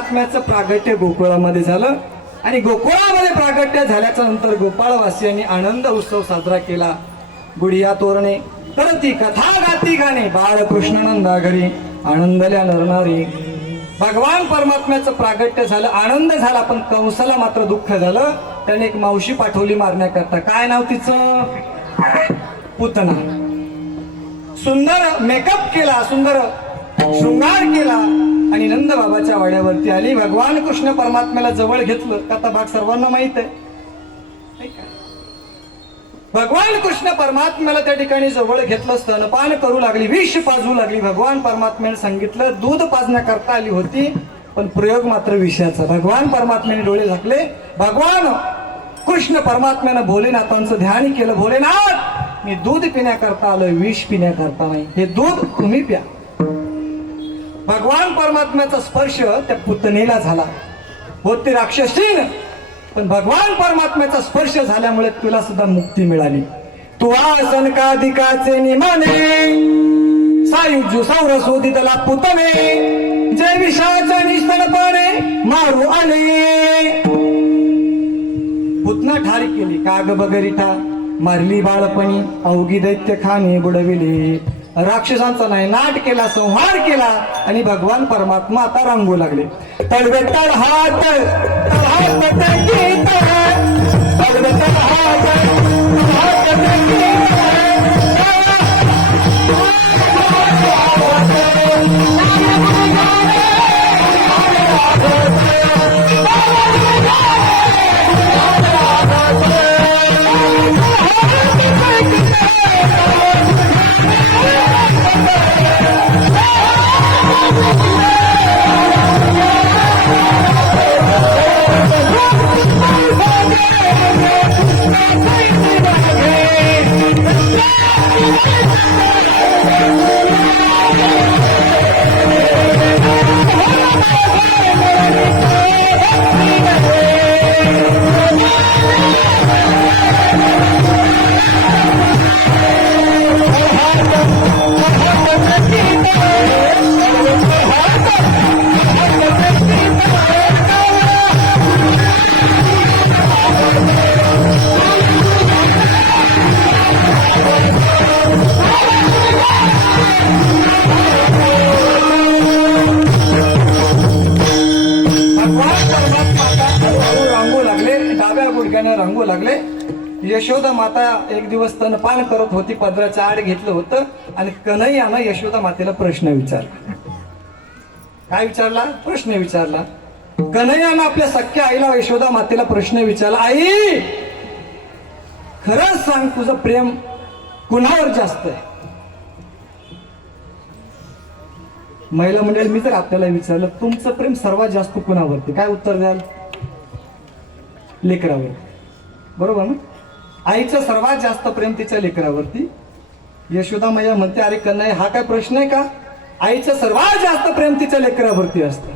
परमात्म्याचं प्रागट्य गोकुळामध्ये झालं आणि गोकुळामध्ये प्रागट्य झाल्याच्या नंतर गोपाळवासियांनी आनंद उत्सव साजरा केला. गुढिया तोरणे तर ती कथा गाती गाणे बाळकृष्ण नंदा घरी आनंदल्या नरनारी. भगवान परमात्म्याचं प्रागट्य झालं, आनंद झाला, पण कंसाला मात्र दुःख झालं. त्याने एक मावशी पाठवली मारण्याकरता. काय नाव तिचं? पुतना. सुंदर मेकअप केला, सुंदर शृंगार केला आणि नंद बाबाच्या वाड्यावरती आली. भगवान कृष्ण परमात्म्याला जवळ घेतलं. कथा भाग सर्वांना माहित आहे. भगवान कृष्ण परमात्म्याला त्या ठिकाणी जवळ घेतलं, स्तनपान करू लागली, विष पाजू लागली. भगवान परमात्म्याने सांगितलं दूध पाजण्याकरता आली होती, पण प्रयोग मात्र विषयाचा. भगवान परमात्म्याने डोळे झाकले. भगवान कृष्ण परमात्म्यानं भोलेनाथांचं ध्यान केलं. भोलेनाथ, मी दूध पिण्याकरता आलोय, विष पिण्याकरता नाही. हे दूध तुम्ही प्या. भगवान परमात्म्याचा स्पर्श त्या पुतणीला झाला. होती राक्षसीन, पण भगवान परमात्म्याचा स्पर्श झाल्यामुळे तुला सुद्धा मुक्ती मिळाली. तू आसनकादिकाचे निमाने सायुज्य सौरसोदितला पुतणे जय विषाच्या निस्तनपणे मारू आले. पुतना ठार केली, काग बगरिठा मारली बाळपणी, अवघी दैत्य खाणे बुडविले. राक्षसांचा नाही नाट केला, संहार केला आणि भगवान परमात्मा आता रंगू लागले. तळवे तळहात तळहात गीत तळवे तळहात तळहात रंगू लागले. यशोदा माता एक दिवस स्तनपान करत होती, पदराचं आड घेतलं होतं आणि कन्हैयानं यशोदा मातेला प्रश्न विचारला. काय विचारला? प्रश्न विचारला. कन्हैयानं आपल्या सख्या आईला यशोदा मातेला प्रश्न विचारला, आई खरंच सांग, तुझं प्रेम कुणावर जास्त आहे? महिला मंडळी, मी जर आपल्याला विचारलं तुमचं प्रेम सर्वात जास्त कुणावरती, काय उत्तर द्याल? लेकरावर. बरोबर ना? आईचं सर्वात जास्त प्रेम तिच्या लेकरावरती. यशोदा मैया म्हणते, अरे कन्हैया, हा काय प्रश्न आहे का? आईचं सर्वात जास्त प्रेम तिच्या लेकरावरती असतं.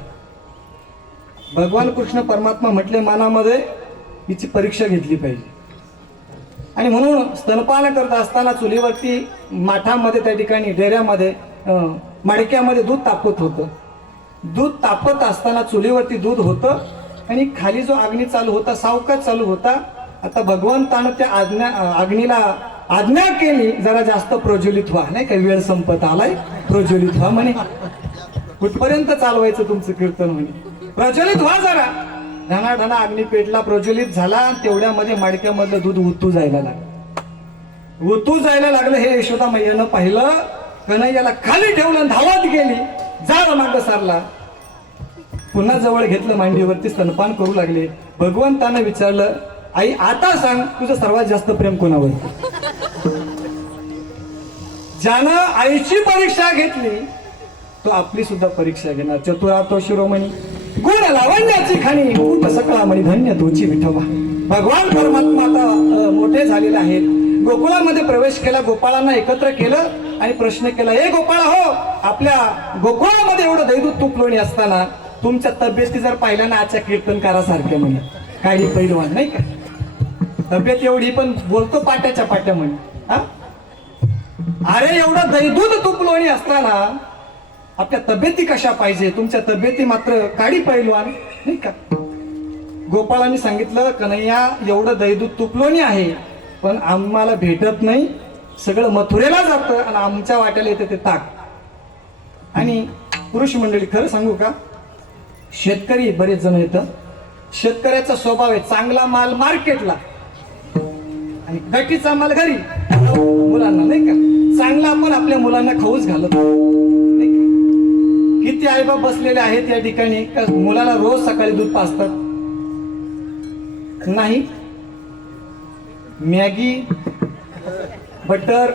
भगवान कृष्ण परमात्मा म्हटले, मानामध्ये हिची परीक्षा घेतली पाहिजे. आणि म्हणून स्तनपान करत असताना चुलीवरती, माठामध्ये, त्या ठिकाणी डेऱ्यामध्ये, मडक्यामध्ये दूध तापत होतं. दूध तापत असताना चुलीवरती दूध होतं आणि खाली जो अग्नी चालू होता, सावकाश चालू होता. आता भगवंतानं त्या अग्नीला आज्ञा केली, जरा जास्त प्रज्वलित व्हा. नाही का, वेळ संपत आलाय, प्रज्वलित व्हा म्हणे. कुठपर्यंत चालवायचं तुमचं कीर्तन म्हणे? प्रज्वलित व्हा जरा. धनाधना अग्नी पेटला, प्रज्वलित झाला. तेवढ्यामध्ये मडक्यामधलं दूध उतू जायला लागलं. उतू जायला लागलं हे यशोदा मैयानं पाहिलं. कन्हैयाला खाली ठेवलं, धावत गेली, जाळ मागं सारला. पुन्हा जवळ घेतलं, मांडीवरती स्तनपान करू लागले. भगवंतानं विचारलं, आई आता सांग, तुझं सर्वात जास्त प्रेम कोणावर? ज्यानं आईची परीक्षा घेतली तो आपली सुद्धा परीक्षा घेणार. चतुरा तो शिरोमणी, गुण लावण्याची खाणी, कुठ सकळा म्हणी, धन्य तोची विठोबा. भगवान परमात्मा आता मोठे झालेले आहेत. गोकुळामध्ये प्रवेश केला, गोपाळांना एकत्र केलं आणि प्रश्न केला, हे गोपाळा हो, आपल्या गोकुळामध्ये एवढं दैदूत तूप लोणी असताना तुमच्या तब्येती जर पाहिल्या ना आजच्या कीर्तनकारासारख्या म्हणे, काही पैलवान नाही का, तब्येत एवढी पण बोलतो पाट्याच्या पाट्या म्हणे. अरे एवढं दैदूत तूप लोणी असताना आपल्या तब्येती कशा पाहिजे, तुमच्या तब्येती मात्र काडी पैलवान नाही का. गोपाळांनी सांगितलं, कन्हैया एवढं दैदूत तुपलोणी आहे पण आम्हाला भेटत नाही, सगळं मथुरेला जातं आणि आमच्या वाट्याला येते ते ताक. आणि पुरुष मंडळी खरं सांगू का, शेतकरी बरेच जण येतं, शेतकऱ्याचा स्वभाव आहे चांगला माल मार्केटला आणि गटीचा माल घरी मुलांना नाही का. चांगला आपण आपल्या मुलांना खाऊच घालत नाही का. किती आईबाप बसलेले आहेत या ठिकाणी का मुलाला रोज सकाळी दूध पाजतात नाही. मॅगी बटर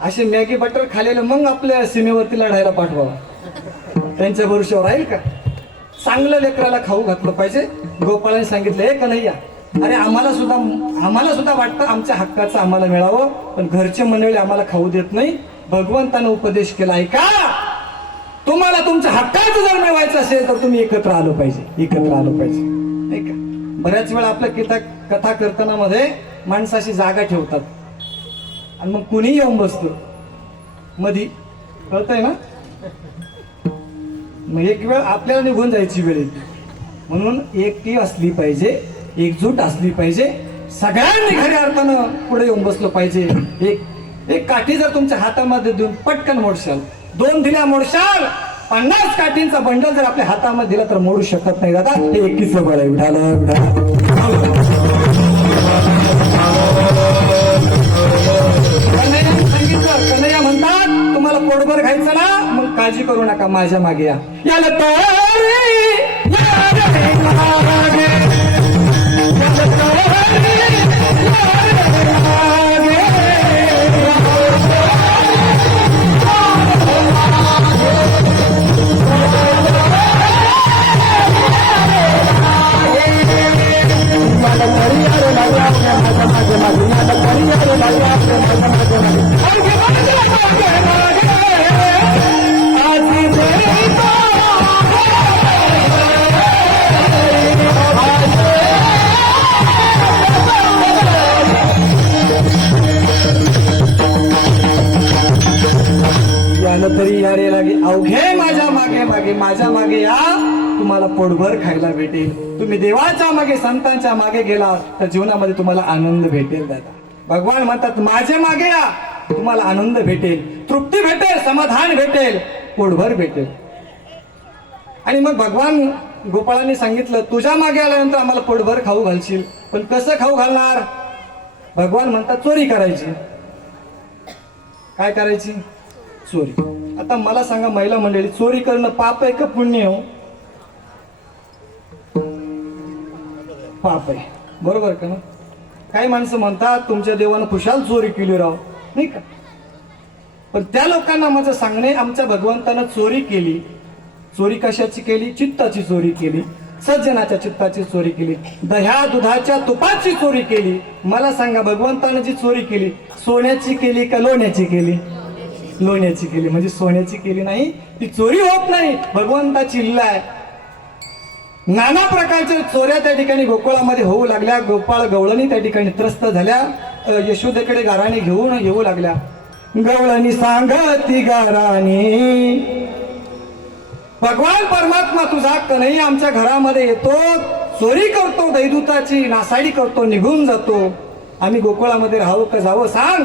असे मॅगी बटर खाल्लेले मग आपल्या सीमेवरती लढायला पाठवावं, त्यांच्या भरोश्यावर राहील का. चांगलं लेकराला खाऊ घातलं पाहिजे. गोपाळाने सांगितलं, हे कन्हैया, अरे आम्हाला सुद्धा वाटतं आमच्या हक्काचं आम्हाला मिळावं, पण घरचे मंडळी आम्हाला खाऊ देत नाही. भगवंतानं उपदेश केलाय का, तुम्हाला तुमच्या हक्काचं जर मिळवायचं असेल तर तुम्ही एकत्र आलं पाहिजे, एकत्र आलं पाहिजे नाही का. बऱ्याच वेळा आपल्या कथा कीर्तनामध्ये माणसाशी जागा ठेवतात आणि मग कुणी येऊन बसतो मधी, कळतंय ना. मग एक वेळ आपल्याला निघून जायची वेळ येते. म्हणून एकटी असली पाहिजे, एकजूट असली पाहिजे, सगळ्यांनी खऱ्या अर्थानं पुढे येऊन बसलं पाहिजे. एक काठी जर तुमच्या हातामध्ये देऊन पटकन मोडशाल, 2 दिल्या मोडशाल, 50 काठींचा बंडल जर आपल्या हातामध्ये दिला तर मोडू शकत नाही दादा. हे एकीचं बळ आहे. कन्हैया म्हणतात, तुम्हाला पोटभर खायचं ना, मग काळजी करू नका, माझ्या मागे या. याला तरी यारे लागे अवघे माझ्या मागे मागे, माझ्या मागे या, तुम्हाला पोटभर खायला भेटेल. तुम्ही देवाच्या मागे संतांच्या मागे गेला तर जीवनामध्ये तुम्हाला आनंद भेटेल दादा. भगवान म्हणतात, माझ्या मागे या, तुम्हाला आनंद भेटेल, तृप्ती भेटेल, समाधान भेटेल, पोटभर भेटेल. आणि मग भगवान गोपाळांनी सांगितलं, तुझ्या मागे आल्यानंतर आम्हाला पोटभर खाऊ घालशील, पण कसं खाऊ घालणार. भगवान म्हणतात, चोरी करायची. काय करायची, चोरी. आता मला सांगा महिला मंडळी, चोरी करणं पाप आहे का पुण्य हो. पाप आहे, बरोबर का ना. काही माणसं म्हणतात, तुमच्या देवानं खुशाल चोरी केली राव नाही का. पण त्या लोकांना माझं सांगणे, आमच्या भगवंतानं चोरी केली. चोरी कशाची केली, चित्ताची चोरी केली, सज्जनाच्या चित्ताची चोरी केली, दह्या दुधाच्या तुपाची चोरी केली. मला सांगा, भगवंतानं जी चोरी केली, सोन्याची केली का लोण्याची केली. लोण्याची केली, म्हणजे सोन्याची केली नाही, ती चोरी होत नाही, भगवंताची लीला आहे. नाना प्रकारच्या चोऱ्या त्या ठिकाणी गोकुळामध्ये होऊ लागल्या. गोपाळ गवळणी त्या ठिकाणी त्रस्त झाल्या, यशोदेकडे गाराणी घेऊन येऊ लागल्या. गवळणी सांगती गाराणी, भगवान परमात्मा तुझा कन्हैया आमच्या घरामध्ये येतो, चोरी करतो, दैदूताची नासाडी करतो, निघून जातो, आम्ही गोकुळामध्ये राहावं का जावं सांग.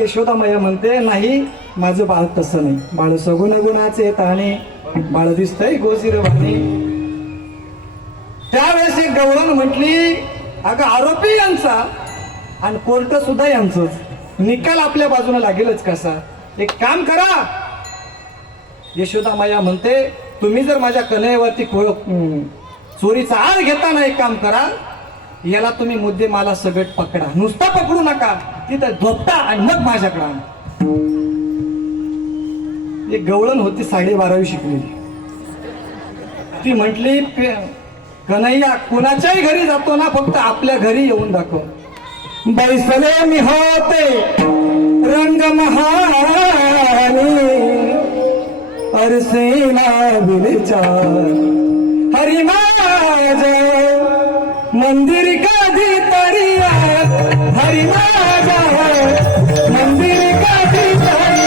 यशोदा मैया म्हणते, नाही, माझं बाळ तसं नाही, बाळ सगुण गुणाचे ताणे, बाळ दिसतंय गोजीर वाणी. त्यावेळेस एक गवळण म्हटली, अगं आरोपी यांचा आणि कोर्ट सुद्धा यांचंच, निकाल आपल्या बाजूने लागेलच कसा. एक काम करा. यशोदा मैया म्हणते, तुम्ही जर माझ्या कन्हैयावरती चोरीचा आळ घेताना एक काम करा, याला तुम्ही मुद्दे मला सगळं पकडा, नुसता पकडू नका, तिथं झोपटा आणि मग माझ्याकडे आणा. एक गवळण होती 12.5वी शिकलेली, ती म्हटली, कन्हैया कुणाच्याही घरी जातो ना, फक्त आपल्या घरी येऊन दाखव. बैसले मी होते रंग महाराणी, अरसेना विचार हरी माझा मंदिर कधी तरी हरी माझा मंदिर कधी तरी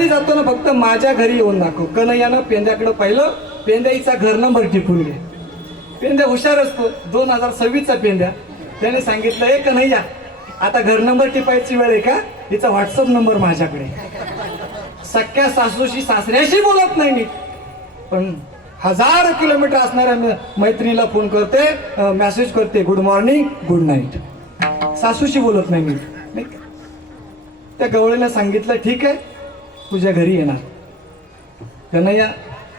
घरी जातो ना फक्त माझ्या घरी येऊन दाखव. कन्हैयानं पेंद्याकडे पाहिलं, पेंद्याईचा घर नंबर टिपून घे. पेंद्या हुशार असतो, 2026चा पेंद्या. त्याने सांगितलं, ए कन्हैया, आता घर नंबर टिपायची वेळ आहे का? तिचा व्हॉट्सअप नंबर माझ्याकडे. सख्या सासूशी सासऱ्याशी बोलत नाही मी, पण 1000 किलोमीटर असणाऱ्या मैत्रिणीला फोन करते, मेसेज करते, गुड मॉर्निंग गुड नाईट. सासूशी बोलत नाही मी. नाही का? त्या गवळीने सांगितलं, ठीक आहे, तुझ्या घरी येणार. कन्हैया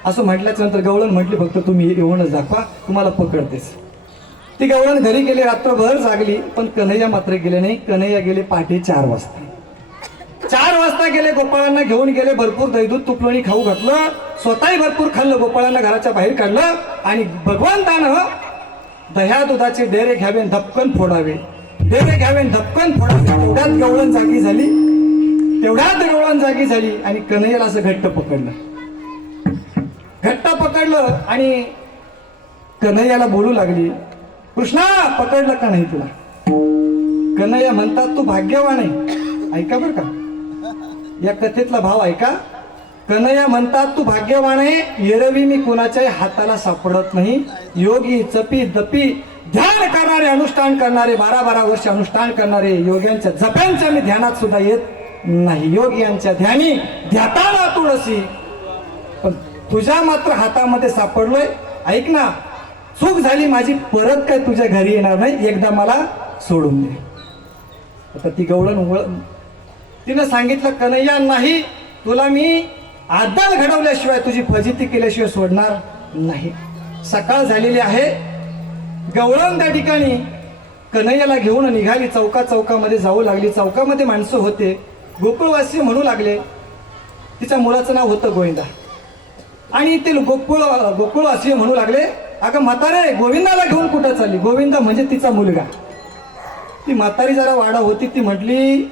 असं म्हटल्याच्या नंतर गवळण म्हटली, फक्त तुम्ही येऊनच दाखवा, तुम्हाला पकडतेस. ती गवळण घरी गेली, रात्रभर जागली, पण कन्हैया मात्र गेले नाही. कन्हैया गेले पहाटे 4 वाजता. 4 वाजता गेले, गोपाळांना घेऊन गेले, भरपूर दहीदूध तुपलोणी खाऊ घातलं, स्वतःही भरपूर खाल्लं, गोपाळांना घराच्या बाहेर काढलं आणि भगवंतानं दह्या दुधाचे डेरे घ्यावे, धपकन फोडावे, डेरे घ्यावे, धपकन फोडावे. तेवढ्यात गवळण जागी झाली आणि कन्हैयाला असं घट्ट पकडलं आणि कन्हैयाला बोलू लागली, कृष्णा पकडलं का नाही तुला? कन्हैया म्हणतात, तू भाग्यवान आहे. ऐका बरं का, या कथेतला भाव ऐका. कन्हैया म्हणतात, तू भाग्यवान आहे, एरवी मी कुणाच्याही हाताला सापडत नाही. योगी जपी दपी ध्यान करणारे, अनुष्ठान करणारे, 12-12 वर्ष अनुष्ठान करणारे योग्यांच्या जप्यांच्या मी ध्यानात सुद्धा येत नाही. योग्यांच्या ध्यानी ध्याताना तुळसी, पण तुझ्या मात्र हातामध्ये सापडलोय. ऐक ना, चूक झाली माझी, परत काय तुझ्या घरी येणार नाही, एकदा मला सोडून दे. आता ती गवळण तिनं सांगितलं, कन्हैया नाही, तुला मी आदल घडवल्याशिवाय, तुझी फजिती केल्याशिवाय सोडणार नाही. सकाळ झालेली आहे. गवळण त्या ठिकाणी कन्हैयाला घेऊन निघाली, चौकामध्ये जाऊ लागली. चौकामध्ये माणसं होते, गोकुळवासी म्हणू लागले. तिच्या मुलाचं नाव होतं गोविंदा. आणि ते गोकुळवासी म्हणू लागले, अगं म्हातारे, गोविंदाला घेऊन कुठं चालली? गोविंदा म्हणजे तिचा मुलगा. ती म्हातारी जरा वाडा होती, ती म्हटली,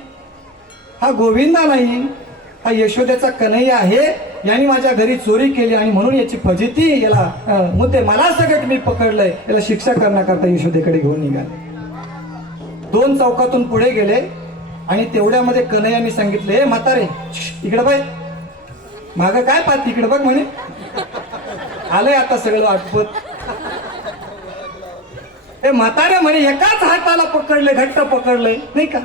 हा गोविंदा नाही, हा यशोदेचा कन्हैया आहे. याने माझ्या घरी चोरी केली आणि म्हणून याची फजिती, याला मुद्दे मला सगळं मी पकडलंय, याला शिक्षा करण्याकरता यशोदेकडे घेऊन निघाले. 2 चौकातून पुढे गेले आणि तेवढ्यामध्ये कन्हैयाने सांगितले, हे म्हातारे, इकडे बाय, मागं काय पाहत, इकडे बघ म्हणे. आलंय आता सगळं आटपत. हे म्हातारे म्हणे, एकाच हाताला पकडले, घट्ट पकडलंय, नाही का?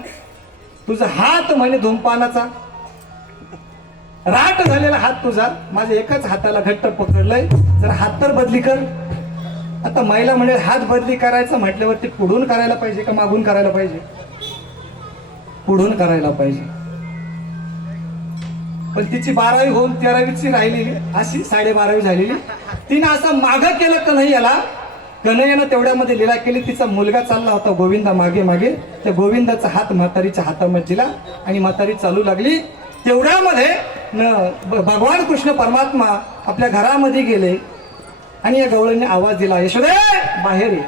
तुझा हात म्हणे धूमपानाचा, राट झालेला हात तुझा, माझ्या एकाच हाताला घट्ट पकडलंय, जर हात तर बदली कर. आता महिला म्हणे, हात बदली करायचं म्हटल्यावरती पुढून करायला पाहिजे का मागून करायला पाहिजे? पुढून करायला पाहिजे. पण तिची 12वी होऊन 13वीची राहिलेली, अशी 12.5 झालेली. तिनं असं मागं केलं कन्हैयाला. कन्हैयानं तेवढ्यामध्ये लीला केली. तिचा मुलगा चालला होता गोविंदा मागे मागे, त्या गोविंदाचा हात म्हातारीच्या हातामध्ये दिला आणि म्हातारी चालू लागली. तेवढ्यामध्ये भगवान कृष्ण परमात्मा आपल्या घरामध्ये गेले आणि या गवळीने आवाज दिला, यशोदे बाहेर ये.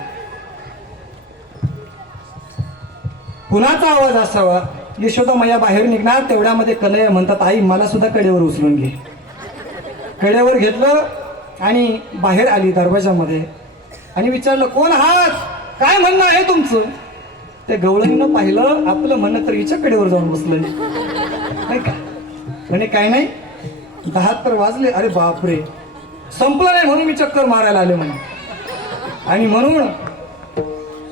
कुणाचा आवाज असावा? यशोदा मैया बाहेर निघणार. तेवढ्यामध्ये कन्हैया म्हणतात, आई मला सुद्धा कडेवर उचलून घे. कडेवर घेतलं आणि बाहेर आली दरवाजामध्ये आणि विचारलं, कोण आहात, काय म्हणणं आहे तुमचं? त्या गवळणीनं पाहिलं, आपलं म्हणणं तर हिच्या कडेवर जाऊन बसलं नाही का. म्हणे काय नाही, 10 तर वाजले. अरे बापरे, संपलं नाही म्हणून मी चक्कर मारायला आले म्हणे. आणि म्हणून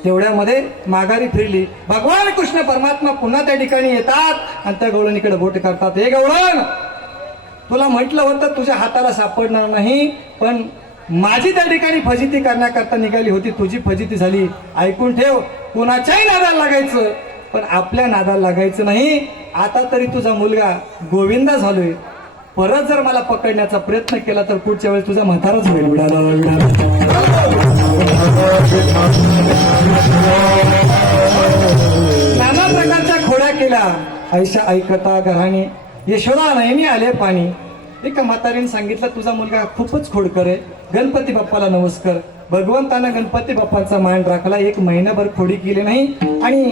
तेवढ्यामध्ये माघारी फिरली. भगवान कृष्ण परमात्मा पुन्हा त्या ठिकाणी येतात आणि त्या गवळणीकडे बोट करतात. हे गवळण, तुला म्हटलं होतं तुझ्या हाताला सापडणार नाही, पण माझी त्या ठिकाणी फजिती करण्याकरता निघाली होती, तुझी फजिती झाली. ऐकून ठेव, कुणाच्याही नादाला लागायचं, पण आपल्या नादाला लागायचं नाही. आता तरी तुझा मुलगा गोविंदा झालोय, परत जर मला पकडण्याचा प्रयत्न केला तर पुढच्या वेळेस तुझा म्हाताराच होईल. नाना प्रकारच्या खोड्या केल्या, ऐशा ऐकता घराणी, यशोदा नयनी आले पाणी. एका म्हातारीने सांगितलं, तुझा मुलगा खूपच खोडकर आहे, गणपती बाप्पाला नमस्कार. भगवंतानं गणपती बाप्पांचा मान राखला. 1 महिनाभर खोडी केली नाही आणि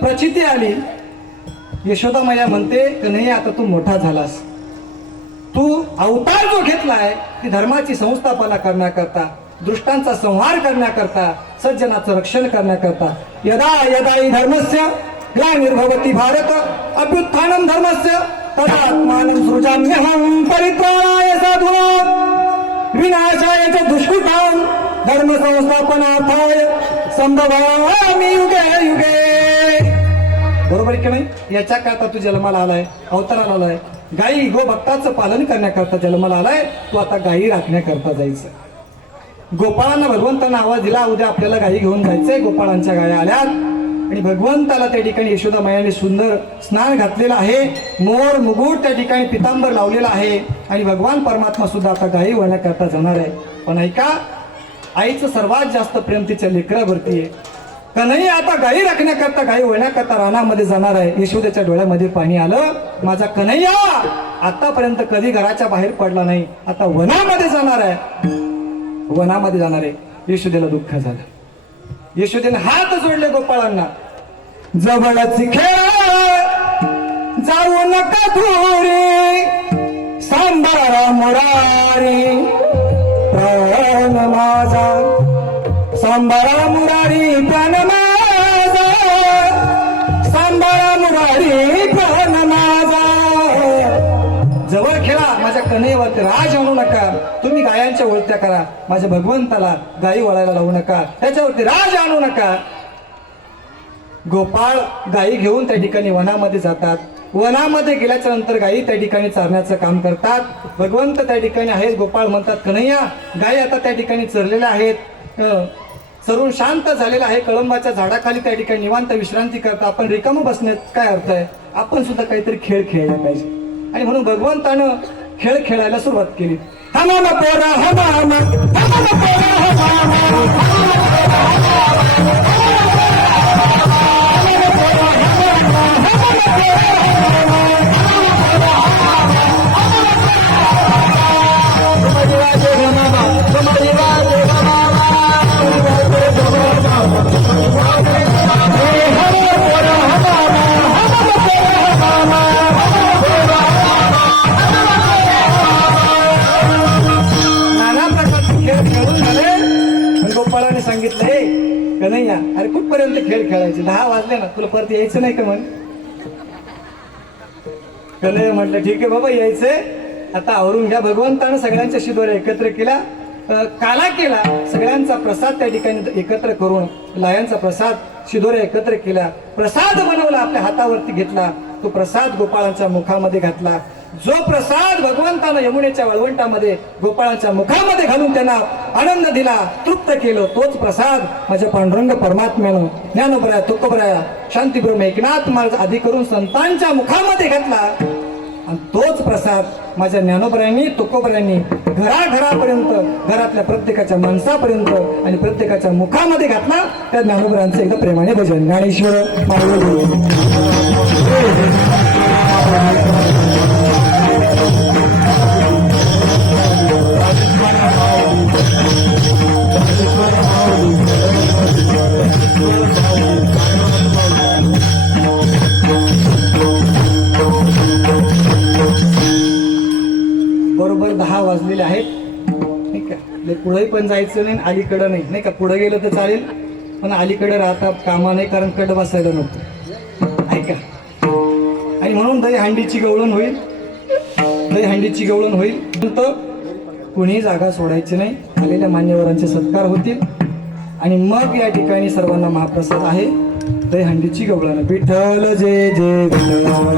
प्रचिती आली. यशोदा मैया म्हणते, कन्हैया आता तू मोठा झालास, तू अवतार जो घेतलाय ती धर्माची संस्थापना करण्याकरता, दुष्टांचा संहार करण्याकरता, सज्जनाचं रक्षण करण्याकरता. यदा यदा हि धर्मस्य ग्लानिर्भवति भारत अभ्युत्थानम धर्मस्य तदात्मानं सृजाम्यहं परित्राणाय साधूनां विनाशाय च दुष्कृतां धर्म संस्थापनार्थाय संभवामि युगे युगे. बरोबर आहे की नाही? याच्या करता तू जन्माला आलाय, अवताराला आलाय. गायी गो भक्ताचं पालन करण्याकरता जन्माला आलाय. तू आता गायी राखण्याकरता जायचं. गोपाळांना भगवंतांना आवाज दिला, उद्या आपल्याला गायी घेऊन जायचंय. गोपाळांच्या गाया आल्यात आणि भगवंताला त्या ठिकाणी यशोदा मायाने सुंदर स्नान घातलेलं आहे. मोर मुकुट त्या ठिकाणी पितांबर लावलेला आहे आणि भगवान परमात्मा सुद्धा आता गायी वळण्याकरता जाणार आहे. पण ऐका, आईचं सर्वात जास्त प्रेम तिच्या लेकरावरती आहे. कन्हैया आता गायी राखण्याकरता, गायी वळण्याकरता रानामध्ये जाणार आहे. यशोदेच्या डोळ्यामध्ये पाणी आलं. माझा कन्हैया आतापर्यंत कधी घराच्या बाहेर पडला नाही, आता वनामध्ये जाणार आहे. वनामध्ये जाणार आहे. यशोदेला दुःख झालं. यशोदेने हात जोडले गोपाळांना. जवळच खेळ जाऊ नका दूरी, सांभाळा मुरारी प्राण माझा, सांभाळा मुरारी प्राण माझा, सांभाळा मुरारी प्राण माझा. जवळ खेळा, माझ्या कन्हैयावरती राज आणू नका. तुम्ही गायांच्या वळत्या करा, माझ्या भगवंताला गायी वळायला लावू नका, त्याच्यावरती राज आणू नका. गोपाळ गायी घेऊन त्या ठिकाणी वनामध्ये जातात. वनामध्ये गेल्याच्या नंतर गायी त्या ठिकाणी चारण्याचं काम करतात. भगवंत त्या ठिकाणी आहेत. गोपाळ म्हणतात, कन्हैया गायी आता त्या ठिकाणी चरलेल्या आहेत, चरून शांत झालेला आहे. कळंबाच्या झाडाखाली त्या ठिकाणी निवांत विश्रांती करता. आपण रिकाम बसण्यात काय अर्थ आहे? आपण सुद्धा काहीतरी खेळ खेळला पाहिजे. आणि म्हणून भगवंतानं खेळ खेळायला सुरुवात केली. हमाम पोरा हमाम, हमाम पोरा गोपाळाने सांगितलंय, कन्हैया अरे कुठपर्यंत खेळ खेळायचे? 10 वाजले ना, तुला परत यायचं नाही का? म्हण कन्हैया म्हटलं ठीक आहे बाबा, यायचंय. आता आवरून घ्या. भगवंतानं सगळ्यांच्या शिदोऱ्या एकत्र केला, काला केला. सगळ्यांचा प्रसाद त्या ठिकाणी एकत्र करून लायांचा प्रसाद शिदोऱ्या एकत्र केला. प्रसाद बनवला, आपल्या हातावरती घेतला. तो प्रसाद गोपाळांच्या मुखामध्ये घातला. जो प्रसाद भगवंतानं यमुनेच्या वळवंटामध्ये गोपाळांच्या मुखामध्ये घालून त्यांना आनंद दिला, तृप्त केलं, तोच प्रसाद माझ्या पांडुरंग परमात्म्यानं ज्ञानोबराया, तुकोबराया, शांतीब्रह्म एकनाथ महाराज आदी करून संतांच्या मुखामध्ये घातला. आणि तोच प्रसाद माझ्या ज्ञानोबरायांनी, तुकोबरायांनी घराघरापर्यंत, घरातल्या प्रत्येकाच्या माणसापर्यंत आणि प्रत्येकाच्या मुखामध्ये घातला. त्या ज्ञानोबरायांचं एकदा प्रेमाने भजन. ज्ञानेश्वर बरोबर 10 वाजलेले आहेत. ठीक आहे, पुढे पण जायचं नाही, अलीकडं नाही, नाही का? पुढे गेलं तर चालेल, पण अलीकडे राहता कामा नाही, कारण कड बसायला नको. ऐका, आणि म्हणून दहीहंडीची गवळण होईल. दहीहंडीची गवळण होईल. तर कुणी जागा सोडायची नाही. आलेल्या मान्यवरांचे सत्कार होतील आणि मग या ठिकाणी सर्वांना महाप्रसाद आहे. दहीहंडीची गवळण. विठ्ठल जय जय विठ्ठल.